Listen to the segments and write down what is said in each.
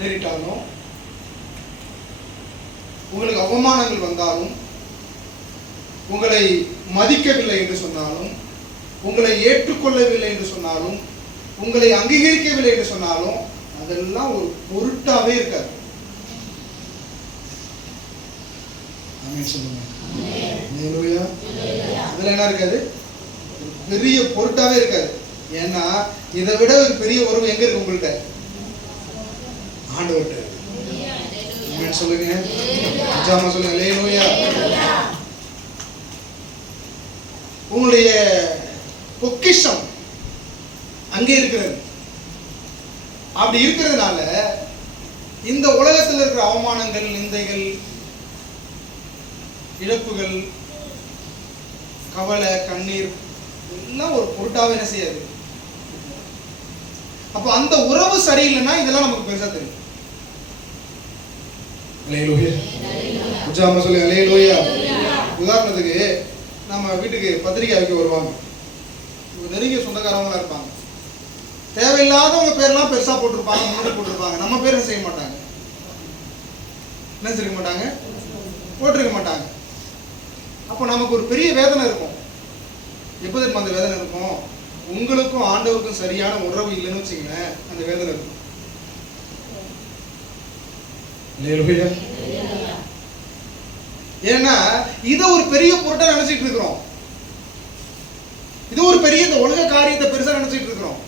நேரிட்டாலும், உங்களுக்கு அவமானங்கள் வந்தாலும், உங்களை மதிக்கவில்லை என்று சொன்னாலும், உங்களை ஏற்றுக்கொள்ளவில்லை என்று சொன்னாலும், உங்களை அங்கீகரிக்கவில்லை என்று சொன்னாலும், அதெல்லாம் ஒரு பொருட்டாவே இருக்காது. ஆமென் சொல்லுங்க. ஹல்லேலூயா. அதுல என்ன இருக்காது? பெரிய பொருட்டாவே இருக்காது. ஏன்னா இதை விட ஒரு பெரிய உறவு எங்க இருக்கு உங்கள்கிட்ட? ஆண்டவர்கிட்ட. ஆமென் சொல்லுங்க. நிஜமா சொல்லுங்க. ஹல்லேலூயா. உங்களுடைய பொக்கிஷம் அங்கே இருக்கிறது. அப்படி இருக்கிறதுனால இந்த உலகத்தில் இருக்கிற அவமானங்கள், நிந்தைகள், இழப்புகள், கவலை, கண்ணீர் எல்லாம் ஒரு பொருட்டாவே என்ன செய்யாது. அப்ப அந்த உறவு சரியில்லைன்னா இதெல்லாம் நமக்கு பெருசா தெரியும். ஹல்லேலூயா. நிஜமா சொல்லுங்க. ஹல்லேலூயா. உதாரணத்துக்கு நம்ம வீட்டுக்கு பத்திரிக்கை வைக்க வருவாங்க. நெருங்கிய சொந்தக்காரவங்களா இருப்பாங்க. தேவையில்லாதவங்க பேர்லாம் பெருசா போட்டிருப்பாங்க, முன்னாடி போட்டிருப்பாங்க. நம்ம பேர் என்ன செய்ய மாட்டாங்க, என்ன செய்ய மாட்டாங்க, போட்டிருக்க மாட்டாங்க. அப்போ நமக்கு ஒரு பெரிய வேதனை இருக்கும். எப்போ தெரியுமா அந்த வேதனை இருக்கும்? உங்களுக்கும் ஆண்டவருக்கும் சரியான உறவு இல்லைன்னு வச்சுங்களேன், அந்த வேதனை இருக்கும். ஏன்னா இதை ஒரு பெரிய பொருட்டா நினைச்சிட்டு இருக்கிறோம். இது ஒரு பெரிய இந்த உலக காரியத்தை பெருசா நினைச்சிட்டு இருக்கிறோம்.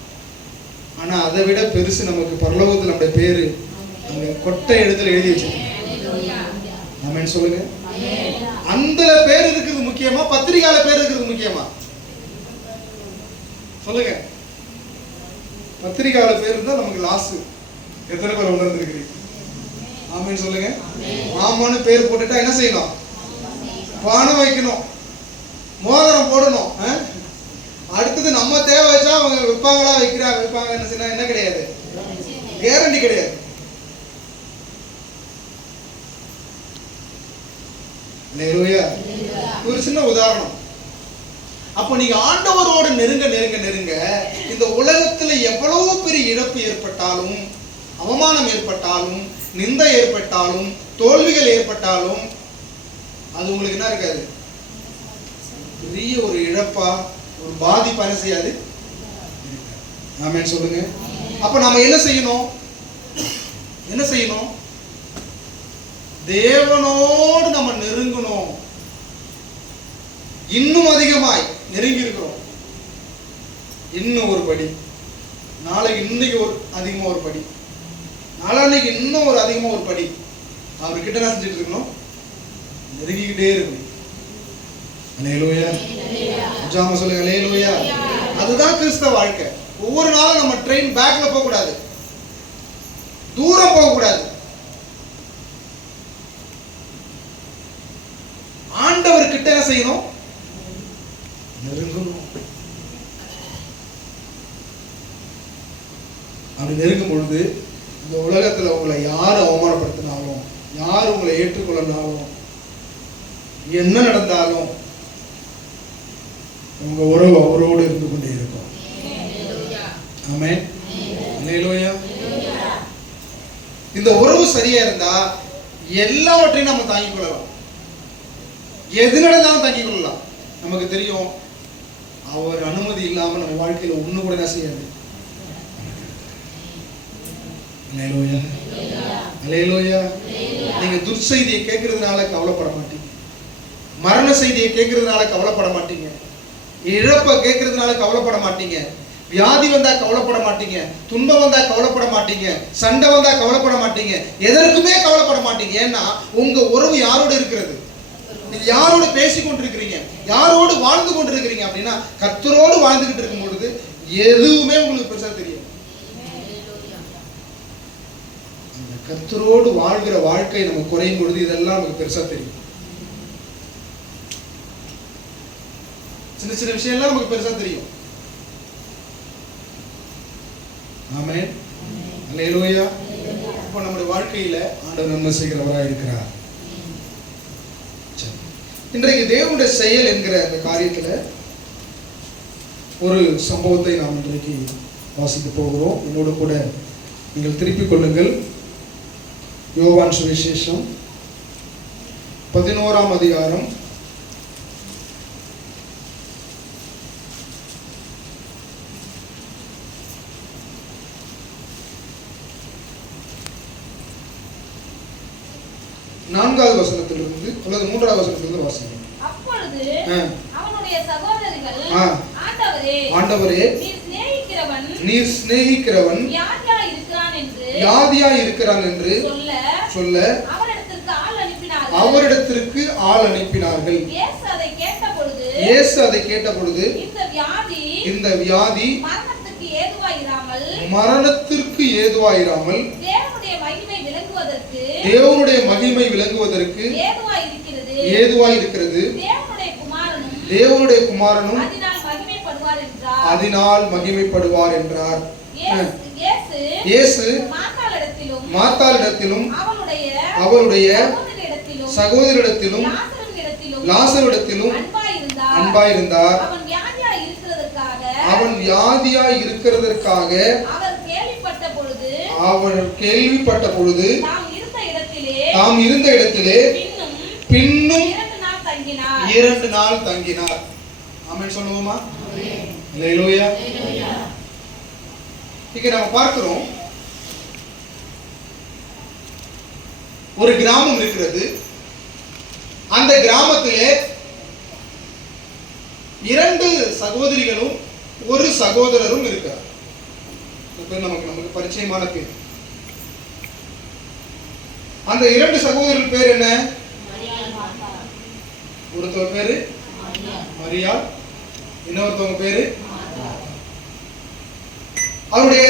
ஆனா அதை விட பெருசு நமக்கு பரலோகத்தில் நம்முடைய பேரு அங்க கொட்டை எழுத்துல எழுதி வச்சிருக்கோம். ஆமென் சொல்லுங்க. அந்த பேர் இருக்கிறது முக்கியமா, பத்திரிகையால பேர் இருக்கிறது முக்கியமா? சொல்லுங்க. பத்திரிகையால பேர் இருந்தா நமக்கு லாஸ். எத்தனை பேர் உணர்ந்திருக்கிறீங்க? ஆமென் சொல்லுங்க. ஆமான்னு பேர் போட்டுட்டா என்ன செய்யணும்? பணம் வைக்கணும், மோதிரம் போடணும். அடுத்தது நம்ம தேவை வச்சா அவங்க வைப்பாங்களா, வைப்பாங்க என்ன செய்யணும், என்ன கிடையாது, கேரண்டி கிடையாது. ஒரு சின்ன உதாரணம். அப்போ நீங்க ஆண்டவரோடு நெருங்க நெருங்க நெருங்க இந்த உலகத்துல எவ்வளவு பெரிய இழப்பு ஏற்பட்டாலும், அவமானம் ஏற்பட்டாலும், நிந்தை ஏற்பட்டாலும், தோல்விகள் ஏற்பட்டாலும் அது உங்களுக்கு என்ன இருக்காது, பெரிய ஒரு இழப்பா, ஒரு பாதிப்பா என்ன செய்யாது. ஆமென் சொல்லுங்க. அப்ப நாம என்ன செய்யணும்? என்ன செய்யணும்? தேவனோடு நம்ம நெருங்கணும். இன்னும் அதிகமாய் நெருங்கி இருக்கிறோம். இன்னும் ஒரு படி, நாளைக்கு இன்னைக்கு ஒரு அதிகமா ஒரு படி, நாளைக்கு இன்னும் ஒரு அதிகமா ஒரு படி அவர்கிட்ட என்ன செஞ்சுட்டு இருக்கணும்? நெருங்கிக்கிட்டே இருக்கணும். ஹல்லேலூயா. ஜாம சொல்லுங்க. ஹல்லேலூயா. அதுதான் கிறிஸ்தவ வாழ்க்கை. ஒவ்வொரு நாளும் நம்ம ட்ரெயின் பேக்ல போக கூடாது, தூரம் போக கூடாது. ஆண்டவர் கிட்ட என்ன செய்யணும்? நெருங்கணும். அப்படி நெருங்கும் பொழுது இந்த உலகத்துல உங்களை யார் அவமானப்படுத்தினாலும், யார் உங்களை ஏற்றுக்கொள்ளனாலும், என்ன நடந்தாலும் உங்க உறவு அவரோடு இருந்து கொண்டே இருக்கும். ஆமென். ஹல்லேலூயா. இந்த உறவு சரியா இருந்தா எல்லாவற்றையும் நம்ம தாங்கிக் கொள்ளலாம். எது நடந்தாலும் தாங்கிக் கொள்ளலாம். நமக்கு தெரியும் அவர் அனுமதி இல்லாம நம்ம வாழ்க்கையில ஒண்ணு கூட என்ன செய்யாது. ஹல்லேலூயா. ஹல்லேலூயா. நீங்க துர்செய்தியை கேட்கறதுனால கவலைப்பட மாட்டீங்க, மரண செய்தியை கேட்கறதுனால கவலைப்பட மாட்டீங்க, இழப்பை கேட்கறதுனால கவலைப்பட மாட்டீங்க, வியாதி வந்தா கவலைப்பட மாட்டீங்க, துன்பம் வந்தா கவலைப்பட மாட்டீங்க, சண்டை வந்தா கவலைப்பட மாட்டீங்க, எதற்குமே கவலைப்பட மாட்டீங்க. ஏன்னா உங்க உறவு யாரோடு இருக்கிறது? நீங்க யாரோடு பேசிக் கொண்டிருக்கிறீங்க, யாரோடு வாழ்ந்து கொண்டிருக்கிறீங்க அப்படின்னா கர்த்தரோடு வாழ்ந்துகிட்டு இருக்கும் பொழுது எதுவுமே உங்களுக்கு பெருசா தெரியும். அந்த கர்த்தரோடு வாழ்கிற வாழ்க்கை நம்ம குறையும் பொழுது இதெல்லாம் நமக்கு பெருசா தெரியும். சின்ன சின்ன விஷயம்லாம் நமக்கு பெருசா தெரியும். ஆமென். ஹல்லேலூயா. அப்ப நம்முடைய வாழ்க்கையில ஆண்டவர் நன்மை செய்கிறவராக இருக்கிறார். இன்றைக்கு தேவனுடைய செயல் என்கிற அந்த காரியத்துல ஒரு சம்பவத்தை நாம் இன்றைக்கு வாசிக்க போகிறோம். என்னோடு கூட நீங்கள் திருப்பிக் கொள்ளுங்கள். யோவான் சுவிசேஷம் 11ஆம் அதிகாரம் 4வது வசனத்திலிருந்து அல்லது 3வது வசனத்திலிருந்து வாசிங்க. அப்பொழுது அவனுடைய சகோதரர்கள் ஆண்டவரே நீர் சிநேகிக்கிறவன் யாதியாய் இருக்கிறான் என்று சொல்ல அவரிடத்திற்கு ஆள் அனுப்பினார்கள். இயேசு அதை கேட்டபொழுது இந்த வியாதி மரணத்திற்கு ஏதுவாயிராமல் தேவனுடைய மகிமை விளங்குவதற்கு ஏதுவாய் இருக்கிறது. தேவனுடைய குமாரனும் அதனால் மகிமைப்படுவார் என்றார். இயேசு மார்த்தாளிடத்திலும் அவருடைய சகோதரிடத்திலும் லாசரிடத்திலும் அன்பாயிருந்தார். அவன் வியாதியாய் இருக்கிறதற்காக அவர் கேள்விப்பட்ட பொழுது தாம் இருந்த இடத்திலே பின்னும் 2 நாள் தங்கினார். ஆமென் சொல்லுவோமா? அல்லேலூயா. இங்க நாம பார்க்கிறோம், ஒரு கிராமம் இருக்கிறது. அந்த கிராமத்திலே 2 சகோதரிகளும் ஒரு சகோதரரும் இருக்கிறார். நமக்கு பரிச்சயமான பேர். அந்த 2 சகோதரர்கள் பேர் என்ன? ஒருத்தர் பேரு மரியாள், இன்னொருத்தவங்க பேரு. அவருடைய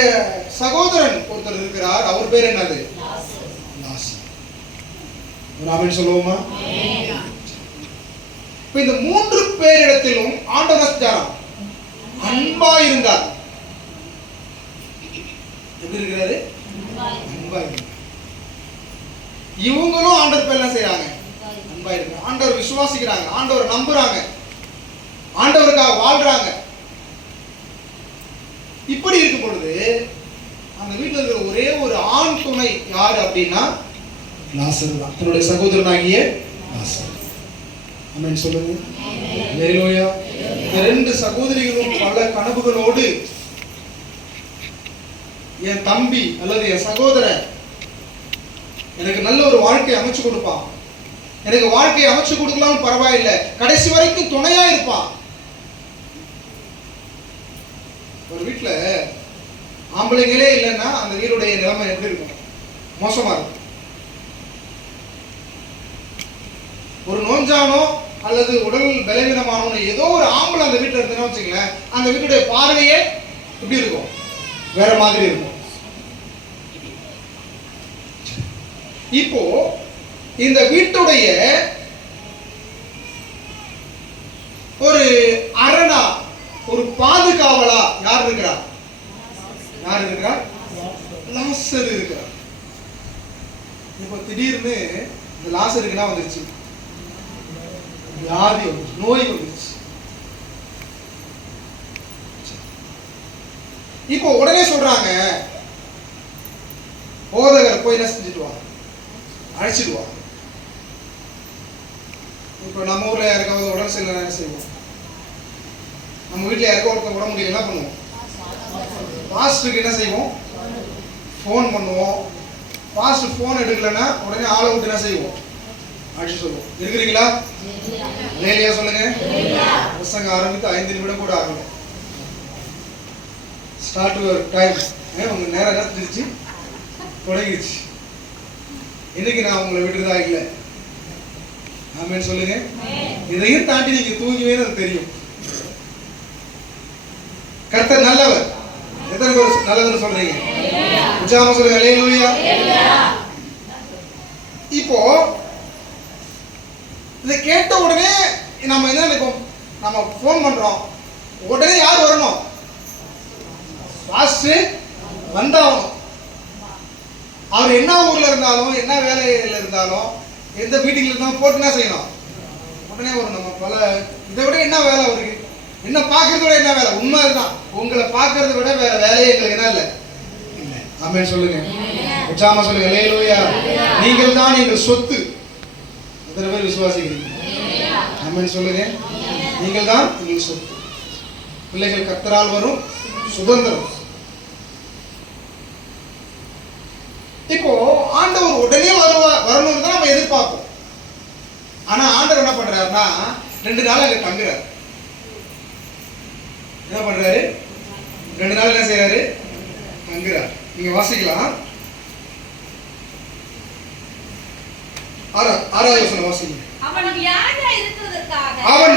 சகோதரன் ஒருத்தர் இருக்கிறார். அவர் பேர் என்னது? ஆமென் சொல்லுவோமா? இப்ப இந்த 3 பேரிடத்திலும் ஆண்டவர் அன்பா இருந்தார். எப்படி இருக்கிறாரு? அன்பா இருந்தார். இவங்களும் ஆண்டவர் பேர் என்ன செய்யறாங்க? அன்பா இருக்கிறாங்க. ஆண்டவர் விசுவாசிக்கிறாங்க, ஆண்டவர் நம்புறாங்க, ஆண்டவருக்காக வாழ்றாங்க. இப்படி இருக்கும் பொழுது அந்த வீட்டில் இருக்கிற ஒரே ஒரு ஆண் துணை யாரு அப்படின்னா லாசரு தான், தன்னுடைய சகோதரனாகிய லாசரு. ஆமென் சொல்லுங்க. அல்லேலூயா. இந்த 2 சகோதரிகளும் பல கனவுகளோடு என் தம்பி அல்லது என் சகோதரன் எனக்கு நல்ல ஒரு வாழ்க்கையை அமைச்சு கொடுப்பான், எனக்கு வாழ்க்கையை அமைச்சு கொடுக்கலாம் பரவாயில்லை, கடைசி வரைக்கும் துணையா இருப்பான். ஒரு வீட்டுல ஆம்பளைங்களே இல்லைன்னா அந்த வீடுடைய நிலைமை எப்படி இருக்கும்? மோசமா இருக்கும். ஒரு நோஞ்சானோ அல்லது உடல் பலவீனமானோ ஏதோ ஒரு ஆம்பளை அந்த வீட்டுல இருந்தேன்னு வச்சுங்களேன், அந்த வீட்டுடைய பார்வையே எப்படி இருக்கும்? வேற மாதிரி இருக்கும். இப்போ இந்த வீட்டுடைய ஒரு அரணா, ஒரு பாதுகாவலா யார் இருக்கிறா? யார் இருக்கிறா? லாசர் இருக்கிறார். இப்போ திடீர்னு இந்த லாசருக்கு என்ன வந்துருச்சு? வியாதி வந்துருச்சு, நோய் வந்துருச்சு. இப்போ உடனே சொல்றாங்க, போதகர் போய் என்ன செஞ்சுட்டு வா, அழைச்சிட்டு வா. இப்போ நம்ம ஊர்ல யாருக்காவது உடம்பு சரியில்லை என்ன செய்வோம்? நம்ம வீட்டில் யாருக்கோ ஒருத்தர் உடம்பு முடியல என்ன பண்ணுவோம்? பாஸ்டருக்கு என்ன செய்வோம்? ஃபோன் பண்ணுவோம். பாஸ்டர் ஃபோன் எடுக்கலன்னா உடனே ஆளை விட்டு என்ன செய்வோம்? அடிச்சு சொல்லுவோம். இருக்கிறீங்களா? லேலியா சொல்லுங்க. பிரசங்க ஆரம்பித்து 5 நிமிடம் கூட ஆகல. Start your time. உங்க நேரம் என்ன செஞ்சிருச்சு? தொடங்கிடுச்சு. இன்னைக்கு நான் உங்களை விட்டுறதா இல்லை. ஆமென் சொல்லுங்க. இதையும் தாண்டி நீங்க தூங்குவேன்னு அது தெரியும். கர்த்தர் நல்லவர். எத்தனை பேர் நல்லவர் சொல்றீங்க? உச்சாம சொல்லுங்க. அல்லேலூயா. இப்போ இதை கேட்ட உடனே நம்ம என்ன நினைப்போம்? நம்ம போன் பண்றோம், உடனே யார் வரணும்? பாஸ்டர் வந்தாகணும். அவர் என்ன ஊர்ல இருந்தாலும் என்ன வேலையில இருந்தாலும் எந்த மீட்டிங்ல இருந்தாலும் போட்டு என்ன செய்யணும்? உடனே ஒரு நம்ம பல இதை விட என்ன வேலை அவருக்கு? என்ன பார்க்கறத விட என்ன வேலை? உண்மை தான். உங்களை பார்க்கறத விட வேற வேலையே எங்களுக்கு என்ன இல்லை. ஆமென் சொல்லுங்க. உற்சாகமா சொல்லுங்க அல்லேலூயா. நீங்கள் தான் எங்கள் சொத்து. எத்தனை பேர் விசுவாசிக்கிறீங்க? ஆமென் சொல்லுங்க. நீங்கள் தான் எங்கள் சொத்து. பிள்ளைகள் கர்த்தரால் வரும் சுதந்திரம். இப்போ ஆண்டவர் உடனே வரணும்னு தான் நம்ம எதிர்பார்ப்போம். ஆனா ஆண்டவர் என்ன பண்றாருன்னா 2 நாள் அங்க தங்குறாரு. என்ன பண்றாரு? 2 நாள் என்ன செய்யறாரு? தங்குறார். நீங்க வாசிக்கலாம். 6வது வசனம் வாசிங்க. அவன்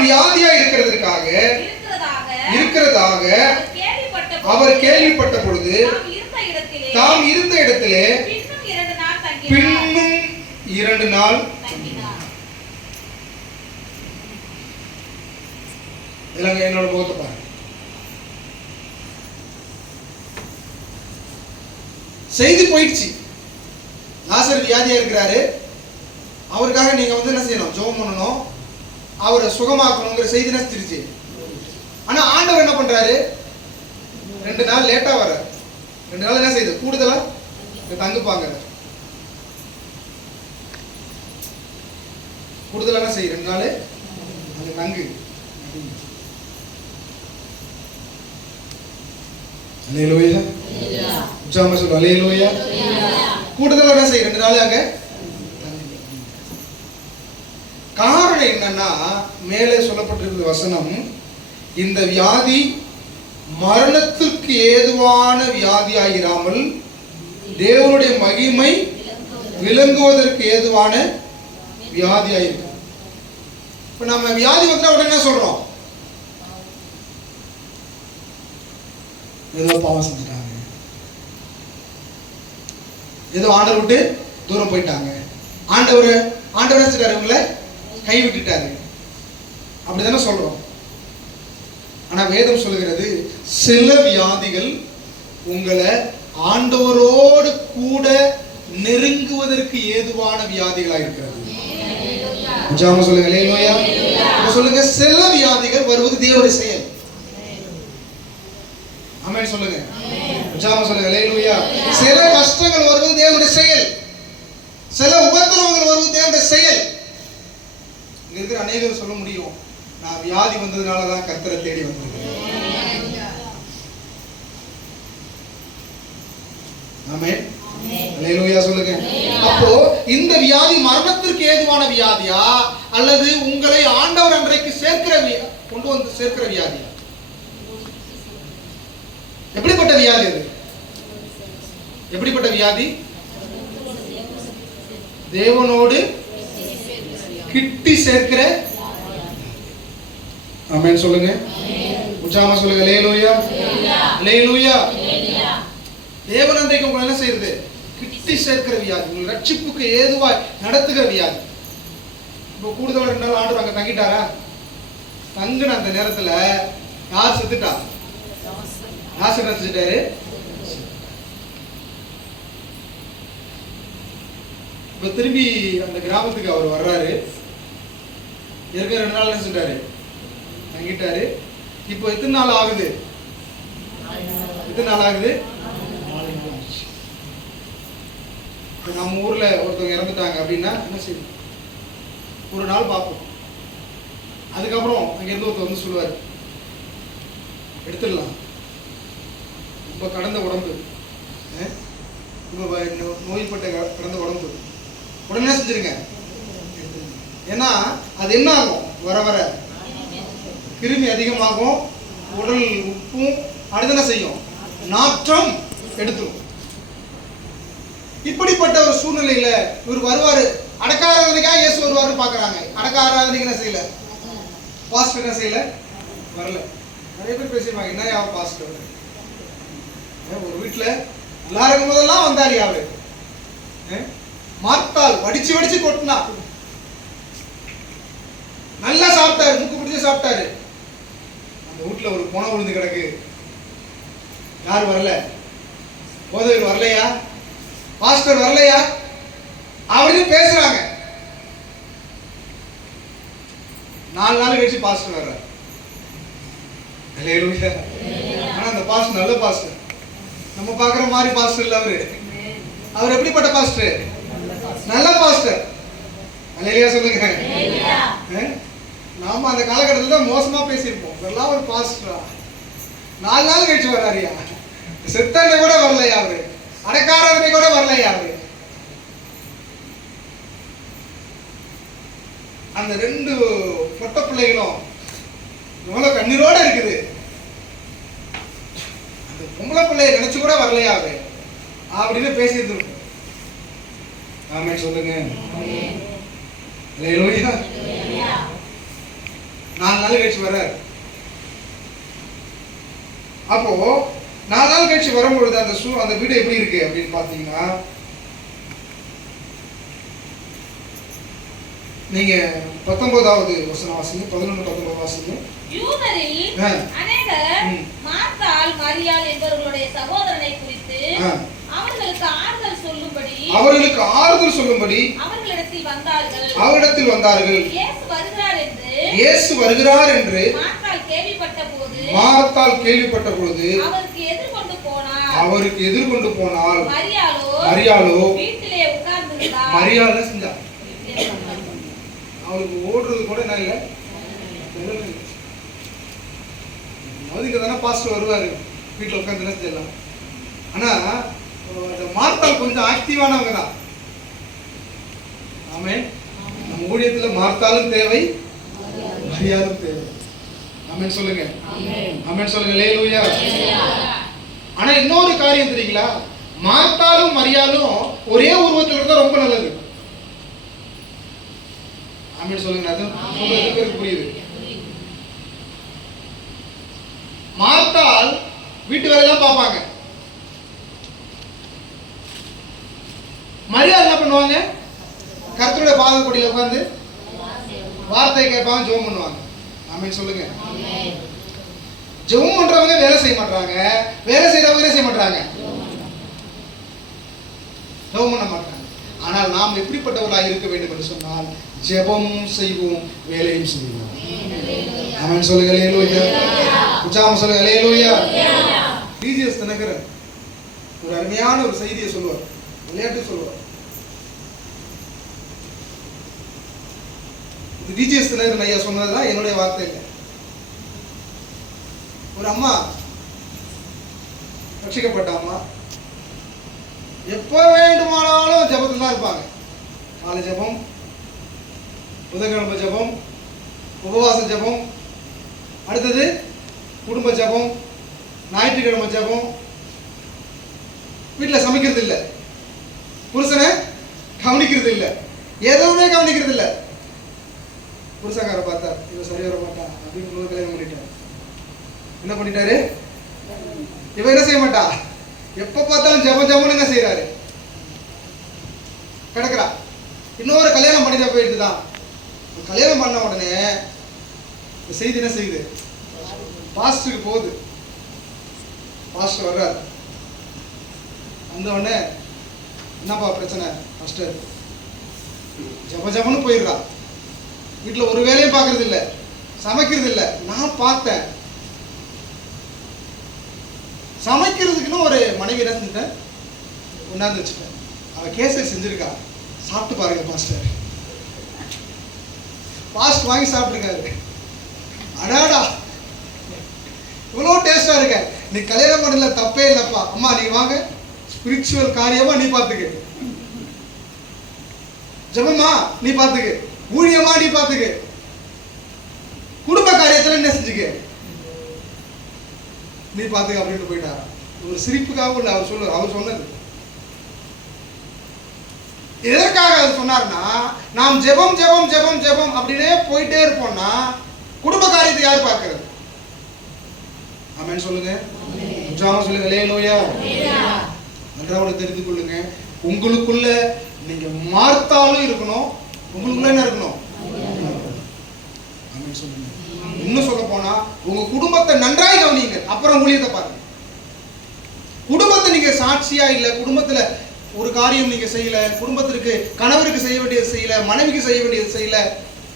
வியாதியா இருக்கிறதாக அவர் கேள்விப்பட்ட பொழுது தாம் இருந்த இடத்திலே பின்னும் 2 நாள் தங்கினார். என்னோட முகத்தை பாருங்க. செய்தி போயிடுச்சு. லாசர் வியாதியா இருக்கிறாரு. அவருக்காக நீங்க என்ன செய்யணும்? ஜெபம் பண்ணணும், அவரை சுகமாக்கணுங்கிற செய்தி நடிச்சிருச்சு. ஆனா ஆண்டவர் என்ன பண்றாரு? 2 நாள் லேட்டா வர. 2 நாள் என்ன செய்யுது? கூடுதலா தங்குப்பாங்க. கூடுதலா என்ன செய்ய? 2 நாள் அங்க தங்கு. அல்லேலூயா. உற்சாகமா சொல்லு அல்லேலூயா. கூடுதலா என்ன செய்ய? 2 நாள் அங்க. காரணம் என்னன்னா, மேலே சொல்லப்பட்டிருக்கிற வசனம், இந்த வியாதி மரணத்திற்கு ஏதுவான வியாதியாயிராமல் தேவனுடைய மகிமை விளங்குவதற்கு ஏதுவான வியாதியாயிருக்கு. இப்ப நம்ம வியாதி வந்தா உடனே என்ன சொல்றோம்? ஏதோ பாவம் செஞ்சுட்டாங்க, ஏதோ ஆண்டவர் விட்டு தூரம் போயிட்டாங்க, ஆண்டவர் என்ன செஞ்சாரு? உங்களை கை விட்டுட்டாரு, அப்படிதானே சொல்றோம். ஆனா வேதம் சொல்லுகிறது, சில வியாதிகள் உங்களை ஆண்டவரோடு கூட நெருங்குவதற்கு ஏதுவான வியாதிகளா இருக்கிறது. சொல்லுங்க அல்லேலூயா. சொல்லுங்க, சில வியாதிகள் வருவது தேவனுடைய செயல். ஆமென் சொல்லுங்க. சொல்லுங்க அல்லேலூயா. சில கஷ்டங்கள் வருவது தேவனுடைய செயல். சில உபத்திரவங்கள் வருவது தேவனுடைய செயல். இங்க இருக்கிற அநேகர் சொல்ல முடியும், நான் வியாதி வந்ததுனாலதான் கர்த்தரை தேடி வந்திருக்கேன். ஆமென் அல்லேலூயா சொல்லுங்க. அப்போ இந்த வியாதி மரணத்திற்கு ஏதுவான வியாதியா அல்லது உங்களை ஆண்டவர் அன்றைக்கு கொண்டு வந்து சேர்க்கிற வியாதியா? எப்படிப்பட்ட வியாதி அது? எப்படிப்பட்ட வியாதி? தேவனோடு கிட்டி சேர்க்கிற. ஆமென் சொல்லுங்க. உற்சாகமா சொல்லுங்க அல்லேலூயா. அல்லேலூயா. தேவன் அன்றைக்கு உங்களை என்ன செய்யறது? கிட்டி சேர்க்கிற வியாதி, உங்கள் ரட்சிப்புக்கு ஏதுவாய் நடத்துகிற வியாதி. இப்போ கூடுதல் 2 நாள் ஆண்டவர் அங்க தங்கிட்டாரா? தங்குன அந்த நேரத்துல யார் செத்துட்டா? லாசர் செத்துட்டாரு. இப்ப திரும்பி அந்த கிராமத்துக்கு அவர் வர்றாரு. ஏற்கனவே 2 நாள் என்ன செஞ்சாரு? தங்கிட்டாரு. இப்போ எத்தனை நாள் ஆகுது? எத்தனை நாள் ஆகுது? நம்ம ஊர்ல ஒருத்தவங்க இறந்துட்டாங்க அப்படின்னா என்ன செய்யும்? ஒரு நாள் பார்ப்போம். அதுக்கப்புறம் அங்க இருந்து ஒருத்தர் வந்து சொல்லுவாரு, எடுத்துடலாம், ரொம்ப கடந்த உடம்பு, நோய்பட்ட கடந்த உடம்பு, உடனே செஞ்சிருங்க. ஏன்னா அது என்ன ஆகும்? வர வர கிருமி அதிகமாகும், உடல் உப்பும் அடுத்த செய்யும், நாற்றம் எடுத்துரும். இப்படிப்பட்ட ஒரு சூழ்நிலையில இவர் வருவாரு. அடக்க ஆராதனைக்காக இயேசு வருவாருன்னு பாக்குறாங்க. அடக்க ஆராதனைக்கு என்ன செய்யல? பாஸ்டர் என்ன செய்யல? வரல. நிறைய பேர் பேசிடுவாங்க, என்ன யாவ பாஸ்டர்? ஒரு வீட்டுல எல்லாருக்கும் போதெல்லாம் வந்தாரு. அவரு மார்த்தால் வடிச்சு வடிச்சு கொட்டினா, நல்லா சாப்பிட்டாரு, முக்கு பிடிச்சு சாப்பிட்டாரு. அந்த வீட்டுல ஒரு பொணம் விழுந்து கிடக்கு. யார் வரல? போதகர் வரலையா? பாஸ்டர் வரலையா? அப்படின்னு பேசுறாங்க. 4 நாள் கழிச்சு பாஸ்டர் வர்றார். அல்லேலூயா. ஆனா அந்த பாஸ்டர் நல்ல பாஸ்டர், நம்ம பாக்குற மாதிரி பாஸ்டர் இல்ல அவரு. அவர் எப்படிப்பட்ட பாஸ்டர்? நல்ல பாஸ்டர். அல்லேலூயா சொல்லுங்க. நாம அந்த காலகட்டத்தில் தான் மோசமா பேசியிருப்போம். இதெல்லாம் ஒரு பாஸ்டரா? 4 நாள் கழிச்சு வர்றாரியா? செத்தனை கூட வரலையா அவரு? அடக்காரனை கூட வரலையா அவரு? அந்த 2 பொட்ட பிள்ளைகளும் எவ்வளவு கண்ணீரோட இருக்குது. அந்த பொம்பளை பிள்ளைய நினைச்சு கூட வரலையா அவரு அப்படின்னு பேசிட்டு. ஆமென் சொல்லுங்க. அல்லேலூயா. 4 நாள் கழிச்சு வர்றாரு. அப்போ 4 நாள் கழிச்சு வரும்பொழுது அந்த வீடு எப்படி இருக்கு அப்படின்னு பாத்தீங்கன்னா, நீங்க 19வது வசனம் வாசிங்க. 11-19 வாசிங்க. யூதரில் அநேகர் மார்த்தாள் மரியாள் என்பவர்களுடைய சகோதரனை குறித்து அவர்களுக்கு ஆறுதல் சொல்லும்படி அவரிடத்தில் வந்தார்கள். இயேசு வருகிறார் என்று மார்த்தாள் கேள்விப்பட்ட பொழுது அவருக்கு எதிர்கொண்டு போனாள். மரியாளோ வீட்டிலே உட்கார்ந்திருந்தாள். மரியாள் செஞ்சா அவளுக்கு ஓடுறது கூட என்ன இல்லை. அதுக்கு தானே பாஸ்டர் வருவாரு, வீட்டில் உட்காந்து செஞ்சலாம். ஆனா மார்த்தாள் கொஞ்சம் ஆக்டிவானவங்க தான். ஆமென். நம்ம ஊழியத்துல மார்த்தாளும் தேவை, மரியாளும் தேவை. ஆமென் சொல்லுங்க. ஆமென் சொல்லுங்க. அல்லேலூயா. ஆனா இன்னொரு காரியம் தெரியுங்களா, மார்த்தாளும் மரியாளும் ஒரே உருவத்தில் இருந்தா ரொம்ப நல்லது. ஆமென் சொல்லுங்க. அது உங்களுக்கு புரியுது. மார்த்தாள் வீட்டு வேலையெல்லாம் பார்ப்பாங்க. மரியாள் என்ன பண்ணுவாங்க? கர்த்தருடைய பாதப்படியில உட்கார்ந்து வார்த்தை கேட்பாங்க, ஜெபம் பண்ணுவாங்க. ஆமென் சொல்லுங்க. ஜெபம் பண்றவங்க வேலை செய்ய மாட்டாங்க, வேலை செய்யறவங்க என்ன செய்ய மாட்டாங்க? ஜெபம் பண்ண மாட்டாங்க. ஆனால் நாம் எப்படிப்பட்டவர்களாக இருக்க வேண்டும் என்று சொன்னால், ஜெபமும் செய்வோம், வேலையும் செய்வோம். ஆமென் சொல்லுங்க. அல்லேலூயா. உச்சாம சொல்லுங்க. அல்லேலூயா. டிஜிஎஸ் தினகரன் ஒரு அருமையான ஒரு செய்தியை சொல்லுவார், விளையாட்டு சொல்லுவார். டிஜிஎஸ் தினகரன் ஐயா சொன்னதுதான் என்னுடைய வார்த்தை இல்லை. ஒரு அம்மா, ரட்சிக்கப்பட்ட அம்மா, எப்ப வேண்டுமானாலும் ஜபத்தில் தான் இருப்பாங்க. காலை ஜபம், புதன்கிழமை ஜபம், உபவாச ஜபம், அடுத்தது குடும்ப ஜபம், ஞாயிற்றுக்கிழமை ஜபம். வீட்டில் சமைக்கிறது இல்லை, புருஷனை கவனிக்கிறது இல்லை, எதுவுமே கவனிக்கிறது இல்லை. புருஷக்கார பார்த்தா இவன் சரி வர மாட்டான் அப்படின்னு கல்யாணம் பண்ணிட்டாரு. என்ன பண்ணிட்டாரு? இவன் என்ன செய்ய மாட்டா, எப்ப பார்த்தாலும் ஜபம் ஜபம்னு என்ன செய்யறாரு, கிடக்குறா. இன்னொரு கல்யாணம் பண்ணிட்டு போயிட்டு தான். கல்யாணம் பண்ண உடனே செய்தி என்ன செய்யுது, பாஸ்டருக்கு போகுது. பாஸ்டர் வர்றாரு. வந்த உடனே என்னப்பா பிரச்சனை? பாஸ்டர் ஜப ஜபம்னு போயிடுறா. வீட்டில் ஒரு வேலையும் பார்க்கறது இல்லை, சமைக்கிறது இல்லை. நான் பார்த்தேன், சமைக்கிறதுக்குன்னு ஒரு மனைவி என்ன செஞ்சுட்டேன், கொண்டாந்து வச்சுட்டேன். அவ கேசரி செஞ்சிருக்கா, சாப்பிட்டு பாருங்க பாஸ்டர். பாஸ்ட் வாங்கி சாப்பிட்டுருக்காரு. அடாடா இவ்வளோ டேஸ்டா இருக்க. நீ கல்யாணம் பண்ணல, தப்பே இல்லப்பா. அம்மா நீ வாங்க, ஸ்பிரிச்சுவல் காரியமா நீ பார்த்துக்க, ஜபமா நீ பார்த்துக்க, ஊழியமா நீ பார்த்துக்க, குடும்ப காரியத்துல என்ன செஞ்சுக்க நீ பார்த்துக்க அப்படின்னு போயிட்டாரா. ஒரு சிரிப்புக்காக இல்லை, அவர் சொன்னது. எதற்காக அது சொன்னார்னா, நாம் ஜெபம் ஜெபம் ஜெபம் ஜெபம் அப்படின்னே போயிட்டே இருப்போம்னா குடும்ப காரியத்தை யார் பார்க்கிறது? ஆமென் சொல்லுங்க. உற்சாகமா சொல்லுங்க. அல்லேலூயா. நன்றாக தெரிந்து கொள்ளுங்க, உங்களுக்குள்ள நீங்க மார்த்தாலும் இருக்கணும், உங்களுக்குள்ள என்ன இருக்கணும்? ஆமென் சொல்லுங்க. இன்னும் சொல்ல போனா உங்க குடும்பத்தை நன்றாய் கவனிங்க, அப்புறம் ஊழியத்தை பாருங்க. குடும்பத்தை நீங்க சாட்சியா இல்ல, குடும்பத்துல ஒரு காரியம் நீங்க செய்யல, குடும்பத்திற்கு கணவருக்கு செய்ய வேண்டியது செய்யல, மனைவிக்கு செய்ய வேண்டியது செய்யல,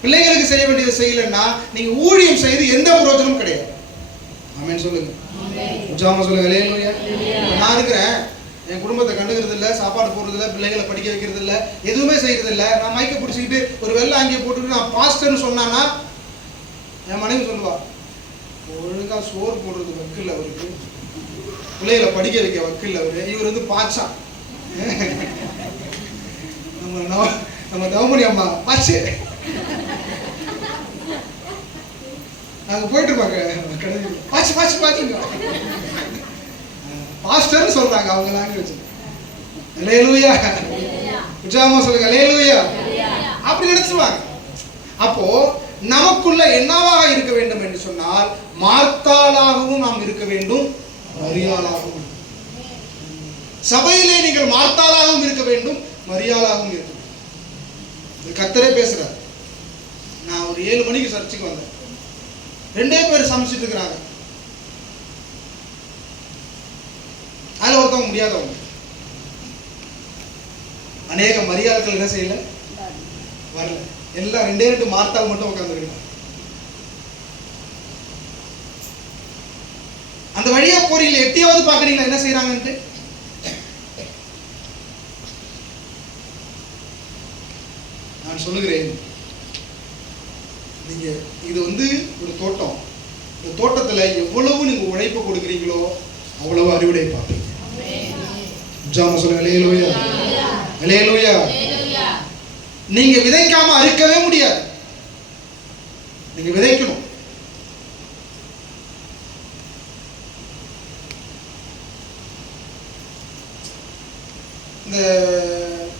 பிள்ளைகளுக்கு செய்ய வேண்டியது செய்யலன்னா நீங்க ஊழியம் செய்து எந்த பிரயோஜனமும் கிடையாது. ஆமென் சொல்லுங்க. உற்சாகமா சொல்லுங்க. அல்லேலூயா. நான் இருக்கிறேன், என் குடும்பத்தை கண்டுக்கிறது இல்லை, சாப்பாடு போடுறது இல்லை, பிள்ளைகளை படிக்க வைக்கிறது இல்லை, எதுவுமே செய்யறது இல்லை. நான் மைக்கை பிடிச்சிக்கிட்டு ஒரு வெள்ளை அங்கேயே போட்டுக்கிட்டு நான் பாஸ்டர்னு சொன்னான்னா என் மனைவி சொல்லுவா, ஒழுங்கா சோறு போடுறது வக்கில்ல அவருக்கு, பிள்ளைகளை படிக்க வைக்க வக்கில்ல அவரு, இவர் வந்து பாச்சா. நம்ம தவமணி அம்மா பாச்சு நாங்க போயிட்டு இருப்பாங்க, பாச்சு பாச்சு பாச்சுங்க பாஸ்டர்னு சொல்றாங்க அவங்க லாங்குவேஜ். அல்லேலூயா, உற்சாகமா சொல்லுங்க அல்லேலூயா. அப்படி நினைச்சுவாங்க. அப்போ நமக்குள்ள என்னவாக இருக்க வேண்டும் என்று சொன்னால், மார்த்தாளாகவும் நாம் இருக்க வேண்டும், மரியாளாகவும். சபையிலே நீங்கள் மார்த்தாளாகவும் இருக்க வேண்டும், மரியாளாகவும் இருக்க வேண்டும். கர்த்தரே பேசுறார். நான் ஒரு 7 மணிக்கு சர்ச்சுக்கு வந்தேன், 2 பேர் சமைச்சிட்டு இருக்கிறாங்க. அதுல ஒருத்தவங்க முடியாதவங்க. அநேக மரியாதைகள் என்ன செய்யல, வரல. எல்லாம் 2 மார்த்தாள் மட்டும் உட்கார்ந்துருக்காங்க. அந்த வழியா போறீங்களா, எட்டியாவது பாக்குறீங்களா என்ன செய்யறாங்கன்ட்டு? நான் சொல்லுகிறேன், நீங்க இது வந்து ஒரு தோட்டம். இந்த தோட்டத்துல எவ்வளவு நீங்க உழைப்பு கொடுக்குறீங்களோ அவ்வளவு அறுவடை பார்ப்பீங்க. ஜாம சொல்லுங்க அல்லேலூயா, அல்லேலூயா. நீங்க விதைக்காம அறுக்கவே முடியாது, நீங்க விதைக்கணும். இந்த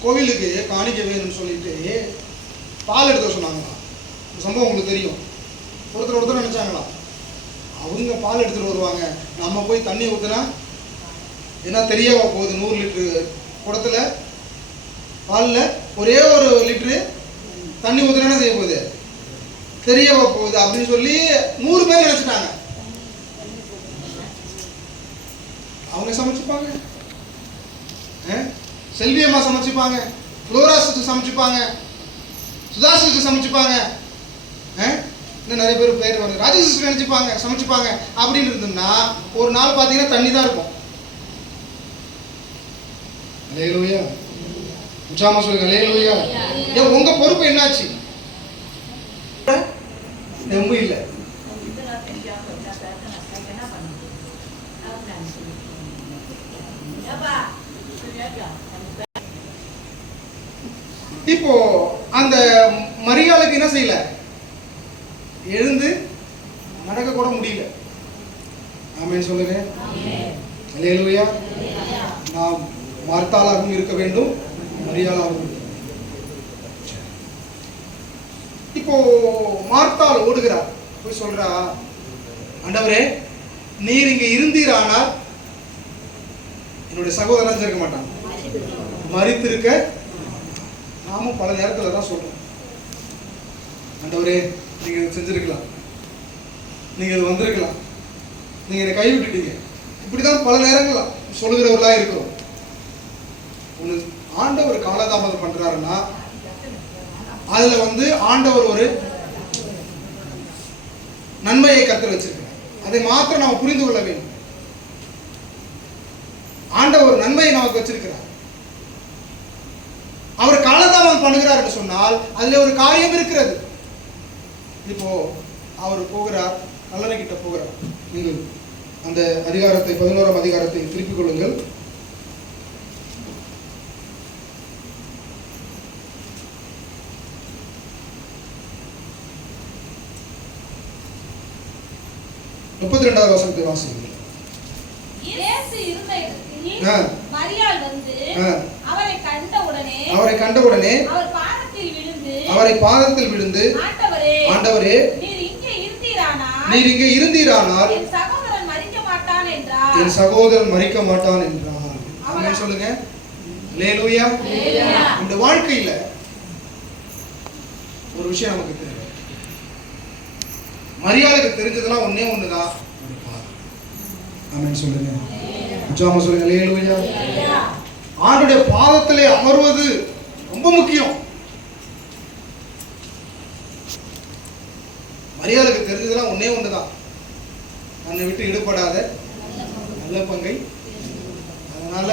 கோவிலுக்கு காணிக்கை வேணும்னு சொல்லிட்டு பால் எடுக்க சொன்னாங்களா, சம்பவம் உங்களுக்கு தெரியும். ஒருத்தர் நினைச்சாங்களா, அவங்க பால் எடுத்துட்டு வருவாங்க, நம்ம போய் தண்ணி ஊத்துனா என்ன தெரியவா போகுது, 100 லிட்டரு குடத்துல பால்ல ஒரே ஒரு லிட்டரு தண்ணி ஊத்துனா என்ன செய்ய போகுது, தெரியவா போகுது அப்படின்னு சொல்லி 100 பேர் நினைச்சிட்டாங்க. அவங்க சமைச்சுப்பாங்க, செல்வி அம்மா சமைச்சுப்பாங்க, ஃப்ளோரா சிஸ்டர் சமைச்சுப்பாங்க, சுதா சிஸ்டர் சமைச்சுப்பாங்க, இன்னும் நிறைய பேர் பேர் வருது, ராஜேஷ் சிஸ்டர் நினைச்சுப்பாங்க, சமைச்சுப்பாங்க. அப்படின்னு இருந்தோம்னா ஒரு நாள் பார்த்தீங்கன்னா தண்ணி தான் இருக்கும். அல்லேலூயா, உற்சாகமா சொல்லுங்க அல்லேலூயா. ஏன் உங்க பொறுப்பு என்னாச்சு? நம்ப இல்லை. இப்போ அந்த மரியாளுக்கு என்ன செய்யல, எழுந்து நடக்க கூட முடியல. ஆமென் சொல்லுங்க அல்லேலூயா. நாம் மார்த்தாளாகவும் இருக்க வேண்டும், மரியாளாகவும். இப்போ மார்த்தாள் ஓடுகிறார், போய் சொல்றா, ஆண்டவரே நீர் இங்க இருந்தீரானால் என்னுடைய சகோதரன் இருக்க மாட்டான், மரித்திருக்க. நாமும் பல நேரத்தில் தான் சொல்றோம், ஆண்டவரே நீங்க செஞ்சிருக்கலாம், நீங்க வந்திருக்கலாம், நீங்க என்னை கைவிட்டுட்டீங்க. இப்படிதான் பல நேரங்கள் சொல்லுகிறவர்களா இருக்கிறோம். ஒன்று ஆண்டவர் காலதாமதம் பண்றாருன்னா அதுல வந்து ஆண்டவர் ஒரு நன்மையை கர்த்தர் வச்சிருக்கிறார். அதை மாத்திரம் நாம் புரிந்து கொள்ள வேண்டும். ஆண்டவர் நன்மையை நமக்கு வச்சிருக்கிறார். அவர் காலதாமதம் பண்ணுகிறார் என்று சொன்னால் அதுல ஒரு காரியம் இருக்கிறது. இப்போ அவர் போகிறார், கல்லறை கிட்ட போகிறார். நீங்கள் அந்த அதிகாரத்தை 11ஆம் அதிகாரத்தை திருப்பிக் கொள்ளுங்கள். முப்பத்தி 32வது வசனத்தை வாசியுங்கள். இயேசு இருந்த இடத்தில் மரியாள் வந்து அவரை கண்டவுடனே அவர் பாதத்தில் விழுந்து ஆண்டவரே நீர் இங்கே இருந்தீரானால் என் சகோதரன் மரிக்க மாட்டான் என்றார். ஆமென் சொல்லுங்க அல்லேலூயா. இந்த வாழ்க்கையில ஒரு விஷயம் நமக்கு தெரியும். மரியாளுக்கு தெரிஞ்சதெல்லாம் ஒண்ணே ஒண்ணுதான். ஆமென் சொல்லுங்க உற்சாகமா சொல்லுங்க அல்லேலூயா. ஆண்டுடைய பாதத்திலே அமர்வது ரொம்ப முக்கியம். மரியாளுக்கு தெரிஞ்சதெல்லாம் ஒண்ணே ஒண்ணுதான், தன்னை விட்டு ஈடுபடாத நல்ல பங்கை. அதனால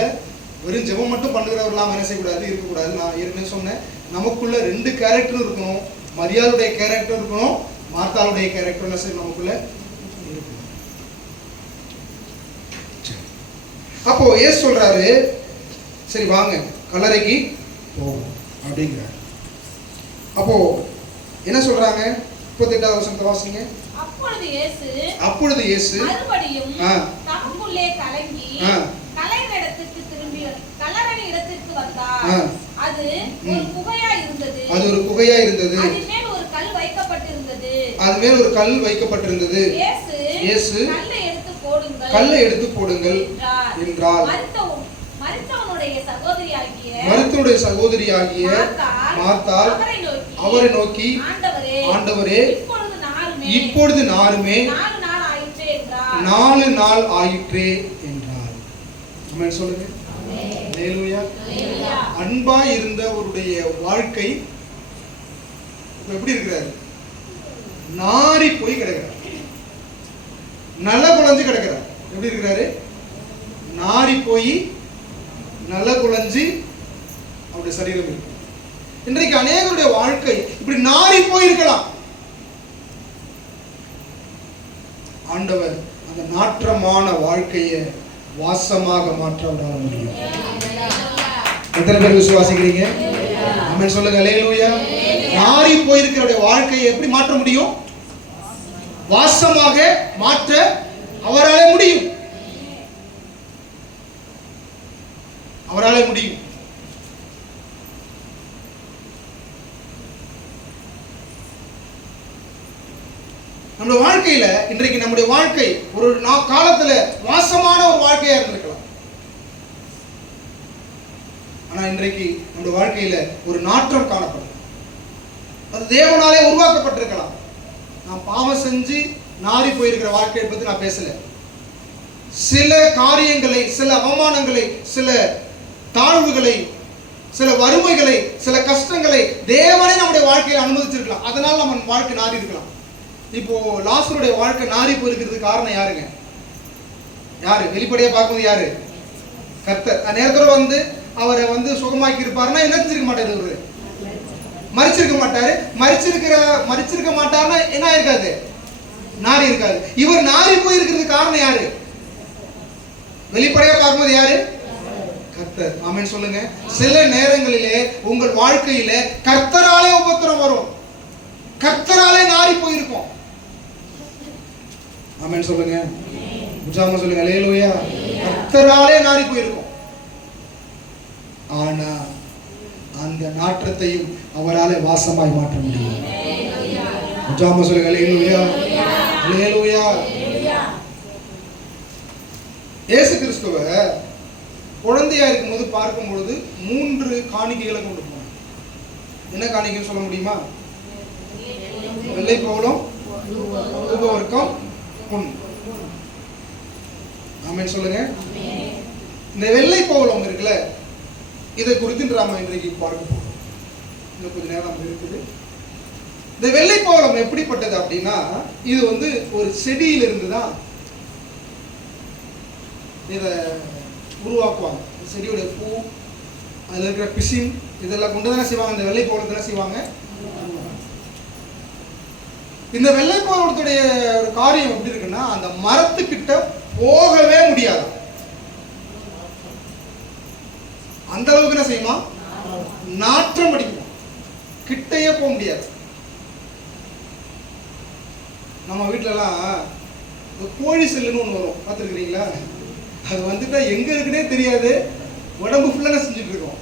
வெறும் ஜெபம் மட்டும் பண்ணுகிறவர்களாம் என்ன செய்யக்கூடாது, இருக்கக்கூடாது. நான் ஏற்கனவே சொன்னேன், நமக்குள்ள 2 கேரக்டர் இருக்கணும். மரியாளுடைய கேரக்டர் இருக்கணும், மார்த்தாளுடைய கேரக்டர் என்ன செய்யணும் நமக்குள்ள இருக்கணும். அப்போ ஏசு சொல்றாரு, சரி வாங்க கல்லறைக்கு போவோம் அப்படிங்கிறார். அப்போ என்ன சொல்றாங்க? 38வது வசனத்தை வாசிங்க. அப்பொழுது இயேசு மறுபடியும் தமக்குள்ளே கலங்கி கல்லறையிடத்திற்கு வந்தார். அது ஒரு குகையா இருந்தது. அதன் மேல் ஒரு கல் வைக்கப்பட்டிருந்தது. இயேசு கல்லை எடுத்து போடுங்கள் என்றார். மரித்தவனுடைய சகோதரியாகிய மார்த்தாள் அவரை நோக்கி, ஆண்டவரே, இப்பொழுது நாருமே 4 நாள் ஆயிற்றே என்றார். ஆமென் சொல்லுங்க. அல்லேலூயா. அன்பாய் இருந்தவருடைய வாழ்க்கை எப்படி இருக்கிறாரு? நாரி போய் கிடக்கிறார், நல்ல குழஞ்சு கிடக்கிறார். எப்படி இருக்கிறாரு? நாரி போய் நல்ல குழஞ்சு அவருடைய சரீரம் இருக்கு. இன்றைக்கு அநேகருடைய வாழ்க்கை இப்படி நாரி போயிருக்கலாம். ஆண்டவர் அந்த நாற்றமான வாழ்க்கையை வாசமாக மாற்ற அவரால் முடியும். எத்தனை பேர் விசுவாசிக்கிறீங்க? ஆமென் சொல்லுங்க. அல்லேலூயா. நாரி போயிருக்கிற வாழ்க்கையை எப்படி மாற்ற முடியும்? வாசமாக மாற்ற அவராலே முடியும். அவராலே முடியும். நம்முடைய வாழ்க்கையில இன்றைக்கு நம்முடைய வாழ்க்கை ஒரு காலத்துல வாசமான ஒரு வாழ்க்கையா இருந்திருக்கலாம். ஆனா இன்றைக்கு நம்முடைய வாழ்க்கையில ஒரு நாற்றம் காணப்படும். அது தேவனாலே உருவாக்கப்பட்டிருக்கலாம். நான் பாவம் செஞ்சு நாரி போயிருக்கிற வாழ்க்கையை பத்தி நான் பேசல. சில காரியங்களை, சில அவமானங்களை, சில தாழ்வுகளை, சில வறுமைகளை, சில கஷ்டங்களை தேவனே நம்முடைய வாழ்க்கையில அனுமதிச்சிருக்கலாம். அதனால நம்ம வாழ்க்கை நாரி இருக்கலாம். இப்போ லாசருடைய வாழ்க்கை நாரி போயிருக்கிறதுக்கு காரணம் யாருங்க? யாரு? வெளிப்படையா பார்க்கும்போது யாரு? கர்த்தர். நேரத்தோட அவரை சுகமாக்கி இருப்பாருன்னா என்ன செஞ்சிருக்க மாட்டாரு? இவரு மரிச்சிருக்க மாட்டாரு. மரிச்சிருக்க மாட்டாருன்னா என்ன இருக்காது? நாரி இருக்காது. இவர் நாரி போயிருக்கிறதுக்கு காரணம் யாரு? வெளிப்படையா பார்க்கும்போது யாரு? கர்த்தர். ஆமென் சொல்லுங்க. சில நேரங்களிலே உங்கள் வாழ்க்கையில கர்த்தராலே உபத்திரம் வரும். கர்த்தராலே நாரி போயிருக்கும். ஆமென் சொல்லுங்க. உற்சாகமா சொல்லுங்க. அல்லேலூயா. கர்த்தராலே நாரி போயிருக்கும். ஆனா அந்த நாற்றத்தையும் அவராலே வாசமாய் மாற்ற முடியும். உற்சாகமா சொல்லுங்க. அல்லேலூயா. அல்லேலூயா. இயேசு கிறிஸ்துவை குழந்தையா இருக்கும்போது பார்க்கும் பொழுது 3 காணிக்கைகளை கொண்டு போனார். என்ன காணிக்கைன்னு சொல்ல முடியுமா? வெள்ளை பவுலம், தூபவர்க்கம், பொன். ஆமென் சொல்லுங்க. இந்த வெள்ளை பவுலம் இருக்குல்ல, இதை குறித்து நாம இன்றைக்கு பார்க்க போறோம். இன்னும் கொஞ்ச நேரம் இருக்குது. இந்த வெள்ளை பவுலம் எப்படிப்பட்டது அப்படின்னா, இது ஒரு செடியிலிருந்து தான் இதை உருவாக்குவாங்க. செடியோட பூ, அதில் இருக்கிற பிசின், இதெல்லாம் கொண்டு தானே செய்வாங்க. இந்த வெள்ளை பவுலத்தை செய்வாங்க. இந்த வெள்ளை பவுலத்துடைய ஒரு காரியம் எப்படி இருக்குன்னா, அந்த மரத்துக்கிட்ட போகவே முடியாது. அந்த அளவுக்கு என்ன செய்யுமா? நாற்றம் அடிக்குமா, கிட்டையே போக முடியாது. நம்ம வீட்டிலலாம் கோழி செல்லுன்னு ஒன்று வரும், பார்த்துருக்கிறீங்களா? அது வந்துட்டா எங்க இருக்குன்னே தெரியாது, உடம்பு ஃபுல்லாக செஞ்சுட்டு இருக்கோம்.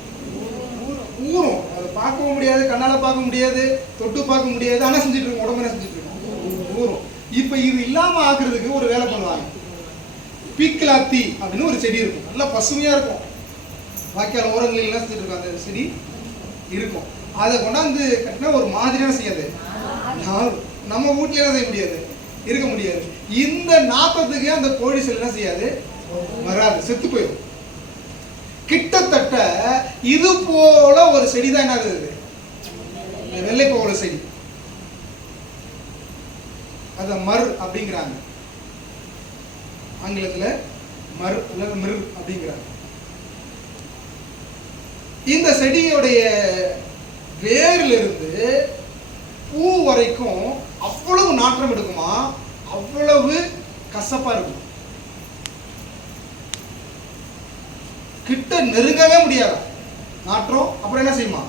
ஊறும். அதை பார்க்கவும் முடியாது, கண்ணால் பார்க்க முடியாது, தொட்டு பார்க்க முடியாது, ஆனால் செஞ்சுட்டு இருக்கோம். உடம்பு என்ன செஞ்சுட்டு இருக்கோம்? ஊறும். இப்போ இது இல்லாமல் ஆக்குறதுக்கு ஒரு வேலை பண்ணுவாங்க. பீக்கலாத்தி அப்படின்னு ஒரு செடி இருக்கும், நல்லா பசுமையாக இருக்கும். வாய்க்கால் ஓரங்களில் எல்லாம் செஞ்சுட்டு இருக்கோம். அந்த செடி இருக்கும். அதை கொண்டாந்து கட்டினா ஒரு மாதிரியான செய்யாது. நம்ம வீட்ல எல்லாம் செய்ய முடியாது, இருக்க முடியாது. இந்த நாத்தத்துக்கு அந்த கோழி செல் என்ன செய்யாது? வராது, செத்து போயிடும். கிட்டத்தட்ட இது போல ஒரு செடி தான் என்ன இருக்குது, வெள்ளை பவுல செடி. அத மர் அப்படிங்கிறாங்க ஆங்கிலத்துல, மர் அல்லது மிர் அப்படிங்கிறாங்க. இந்த செடியுடைய வேரிலிருந்து பூ வரைக்கும் அவ்வளவு நாற்றம் எடுக்குமா, அவ்வளவு கசப்பா இருக்கும், கிட்ட நெருங்கவே முடியாது நாற்றம். அப்புறம் என்ன செய்யுமா?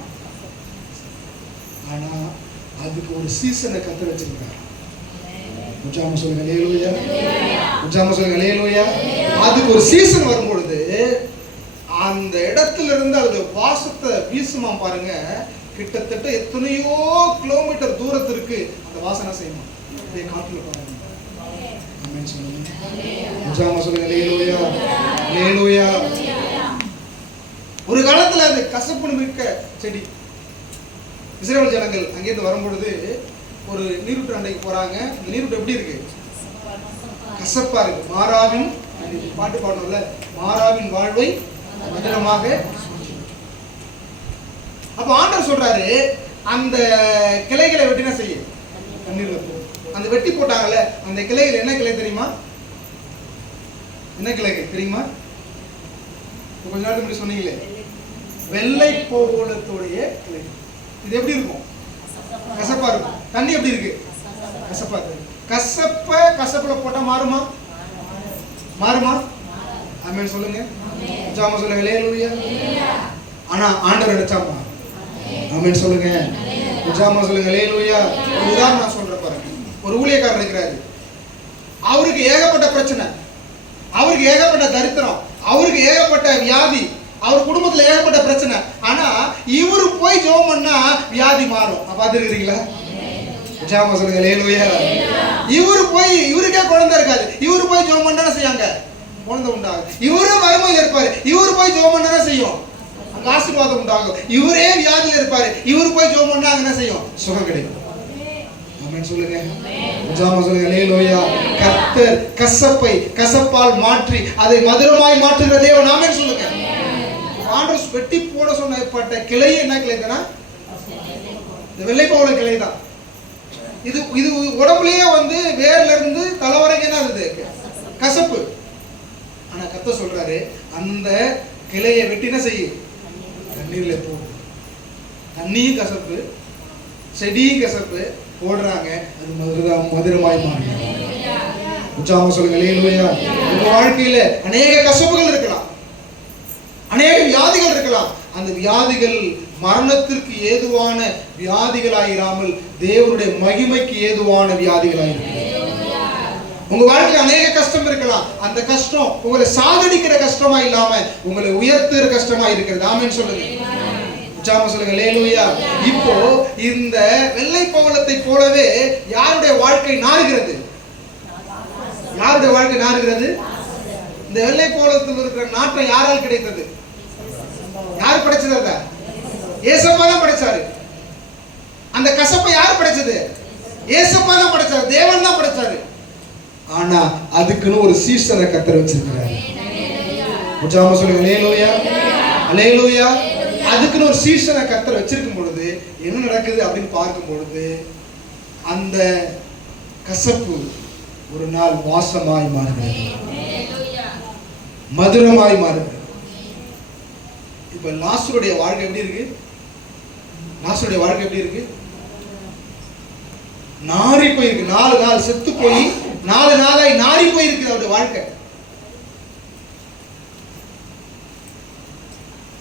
ஆனா அதுக்கு ஒரு சீசனை கத்து வச்சிருக்காரு. உச்சாம சொல்லுங்க அல்லேலூயா, உச்சாம சொல்லுங்க அல்லேலூயா. அதுக்கு ஒரு சீசன் வரும்பொழுது அந்த இடத்துல இருந்து அது வாசத்தை வீசுமா பாருங்க, கிட்டத்தட்ட எத்தனையோ கிலோமீட்டர் தூரத்திற்கு அந்த வாசனை செய்யுமா. அப்படியே காட்டுல பாருங்க. ஆமென் சொல்லுங்க. உச்சாம சொல்லுங்க அல்லேலூயா, அல்லேலூயா. ஒரு காலத்துல அது கசப்பு மிக்க செடி. இஸ்ரவேல் ஜனங்கள் அங்கிருந்து வரும்பொழுது ஒரு நீரூற்று அண்டைக்கு போறாங்க. இந்த நீரூற்று எப்படி இருக்கு? கசப்பா இருக்கு. மாறாவின் பாட்டு பாடணும்ல, மாறாவின் வாழ்வை மதுரமாக. அப்ப ஆண்டவர் சொல்றாரு, அந்த கிளைகளை வெட்டினா செய்ய தண்ணீர்ல போ. அந்த வெட்டி போட்டாங்கல்ல, அந்த கிளைகள் என்ன கிளை தெரியுமா? என்ன கிளைகள் தெரியுமா? கொஞ்ச நேரத்துக்கு முன்னாடி சொன்னீங்களே, வெள்ளை போலத்துடைய கிளை. இது எப்படி இருக்கும்? கசப்பா இருக்கும். தண்ணி எப்படி இருக்கு? கசப்பா இருக்கு. கசப்புல போட்டா மாறுமா? மாறுமா? ஆமென் சொல்லுங்க. ஜாம சொல்லுங்க அல்லேலூயா. ஆனா ஆண்டவர் நினைச்சாமா? ஆமென் சொல்லுங்க. ஜாம சொல்லுங்க அல்லேலூயா. ஒரு உதாரணம் நான் சொல்றேன் பாருங்க. ஒரு ஊழியக்காரர் இருக்கிறாரு. அவருக்கு ஏகப்பட்ட பிரச்சனை, அவருக்கு ஏகப்பட்ட தரித்திரம், அவருக்கு ஏகப்பட்ட வியாதி, அவர் குடும்பத்துல ஏகப்பட்ட பிரச்சனை. ஆனா இவரு போய் ஜெபம் பண்ணா வியாதி மாறும். பாத்துருக்கீங்களா? ஜெபம் சொல்லுங்க அல்லேலூயா. இவரு போய், இவருக்கே குழந்தை இருக்காது, இவரு போய் ஜெபம் பண்ணா செய்யாங்க குழந்தை உண்டாகும். இவரே வறுமையில இருப்பாரு, இவரு போய் ஜெபம் பண்ணா செய்யும் அங்க ஆசீர்வாதம் உண்டாகும். இவரே வியாதியில இருப்பாரு, இவரு போய் ஜெபம் பண்ணா என்ன செய்யும்? சுகம் கிடைக்கும். ஆமென் சொல்லுங்க. ஜெபம் சொல்லுங்க அல்லேலூயா. கர்த்தர் கசப்பை கசப்பால் மாற்றி அதை மதுரமாய் மாற்றுகிற தேவன். ஆமென் சொல்லுங்க. ஆண்டவர் வெட்டி போட சொன்னப்பட்ட கிளை என்ன கிளைனா? இந்த வெள்ளைப்பவள கிளை தான். இது இது உடம்புலயே வந்து வேர்ல இருந்து தலை வரைக்கும் என்ன இருக்குது? கசப்பு. ஆனா கர்த்தர் சொல்றாரு, அந்த கிளையை வெட்டினா செய்ய தண்ணீர்ல போடு. தண்ணியும் கசப்பு, செடியும் கசப்பு போடுறாங்க, அது மதுரமாய் மாறும். உச்சாம சொல்லுங்க அல்லேலூயா. உங்க வாழ்க்கையில அநேக கசப்புகள் இருக்கலாம், அநேக வியாதிகள் இருக்கலாம். அந்த வியாதிகள் மரணத்திற்கு ஏதுவான வியாதிகளாயிராமல் தேவனுடைய மகிமைக்கு ஏதுவான வியாதிகளாயிரும். உங்க வாழ்க்கையில் அநேக கஷ்டம் இருக்கலாம். அந்த கஷ்டம் உங்களை சாகடிக்கிற கஷ்டமா இல்லாம உங்களை உயர்த்துற கஷ்டமா இருக்கிறது. ஆமென் சொல்லுங்க. உச்சாம சொல்லுங்க அல்லேலூயா. இப்போ இந்த வெள்ளை பவளத்தை போலவே யாருடைய வாழ்க்கை நாறுகிறது? யாருடைய வாழ்க்கை நாறுகிறது? இந்த வெள்ளை பவளத்தில் இருக்கிற நாற்றம் யாரால் கிடைத்தது? யார் படைச்சது? அத ஏசப்பா தான் படைச்சாரு. அந்த கசப்பை யார் படைச்சது? ஏசப்பா தான் படைச்சாரு, தேவன் தான் படைச்சாரு. ஆனா அதுக்குன்னு ஒரு சீசனை கர்த்தர் வச்சிருக்கிறாரு. உச்சாம சொல்லுங்க அல்லேலூயா, அல்லேலூயா. அதுக்குன்னு ஒரு சீசனை கர்த்தர் வச்சிருக்கும் பொழுது என்ன நடக்குது அப்படின்னு பார்க்கும் பொழுது அந்த கசப்பு ஒரு நாள் வாசமாய் மாறுகிறது, மதுரமாய் மாறுகிறது. இப்ப லாசருடைய வாழ்க்கை எப்படி இருக்கு? லாசருடைய வாழ்க்கை எப்படி இருக்கு? நாரி போயிருக்கு. 4 நாள் செத்து போய் 4 நாளாய் நாரி போயிருக்கு அவருடைய வாழ்க்கை.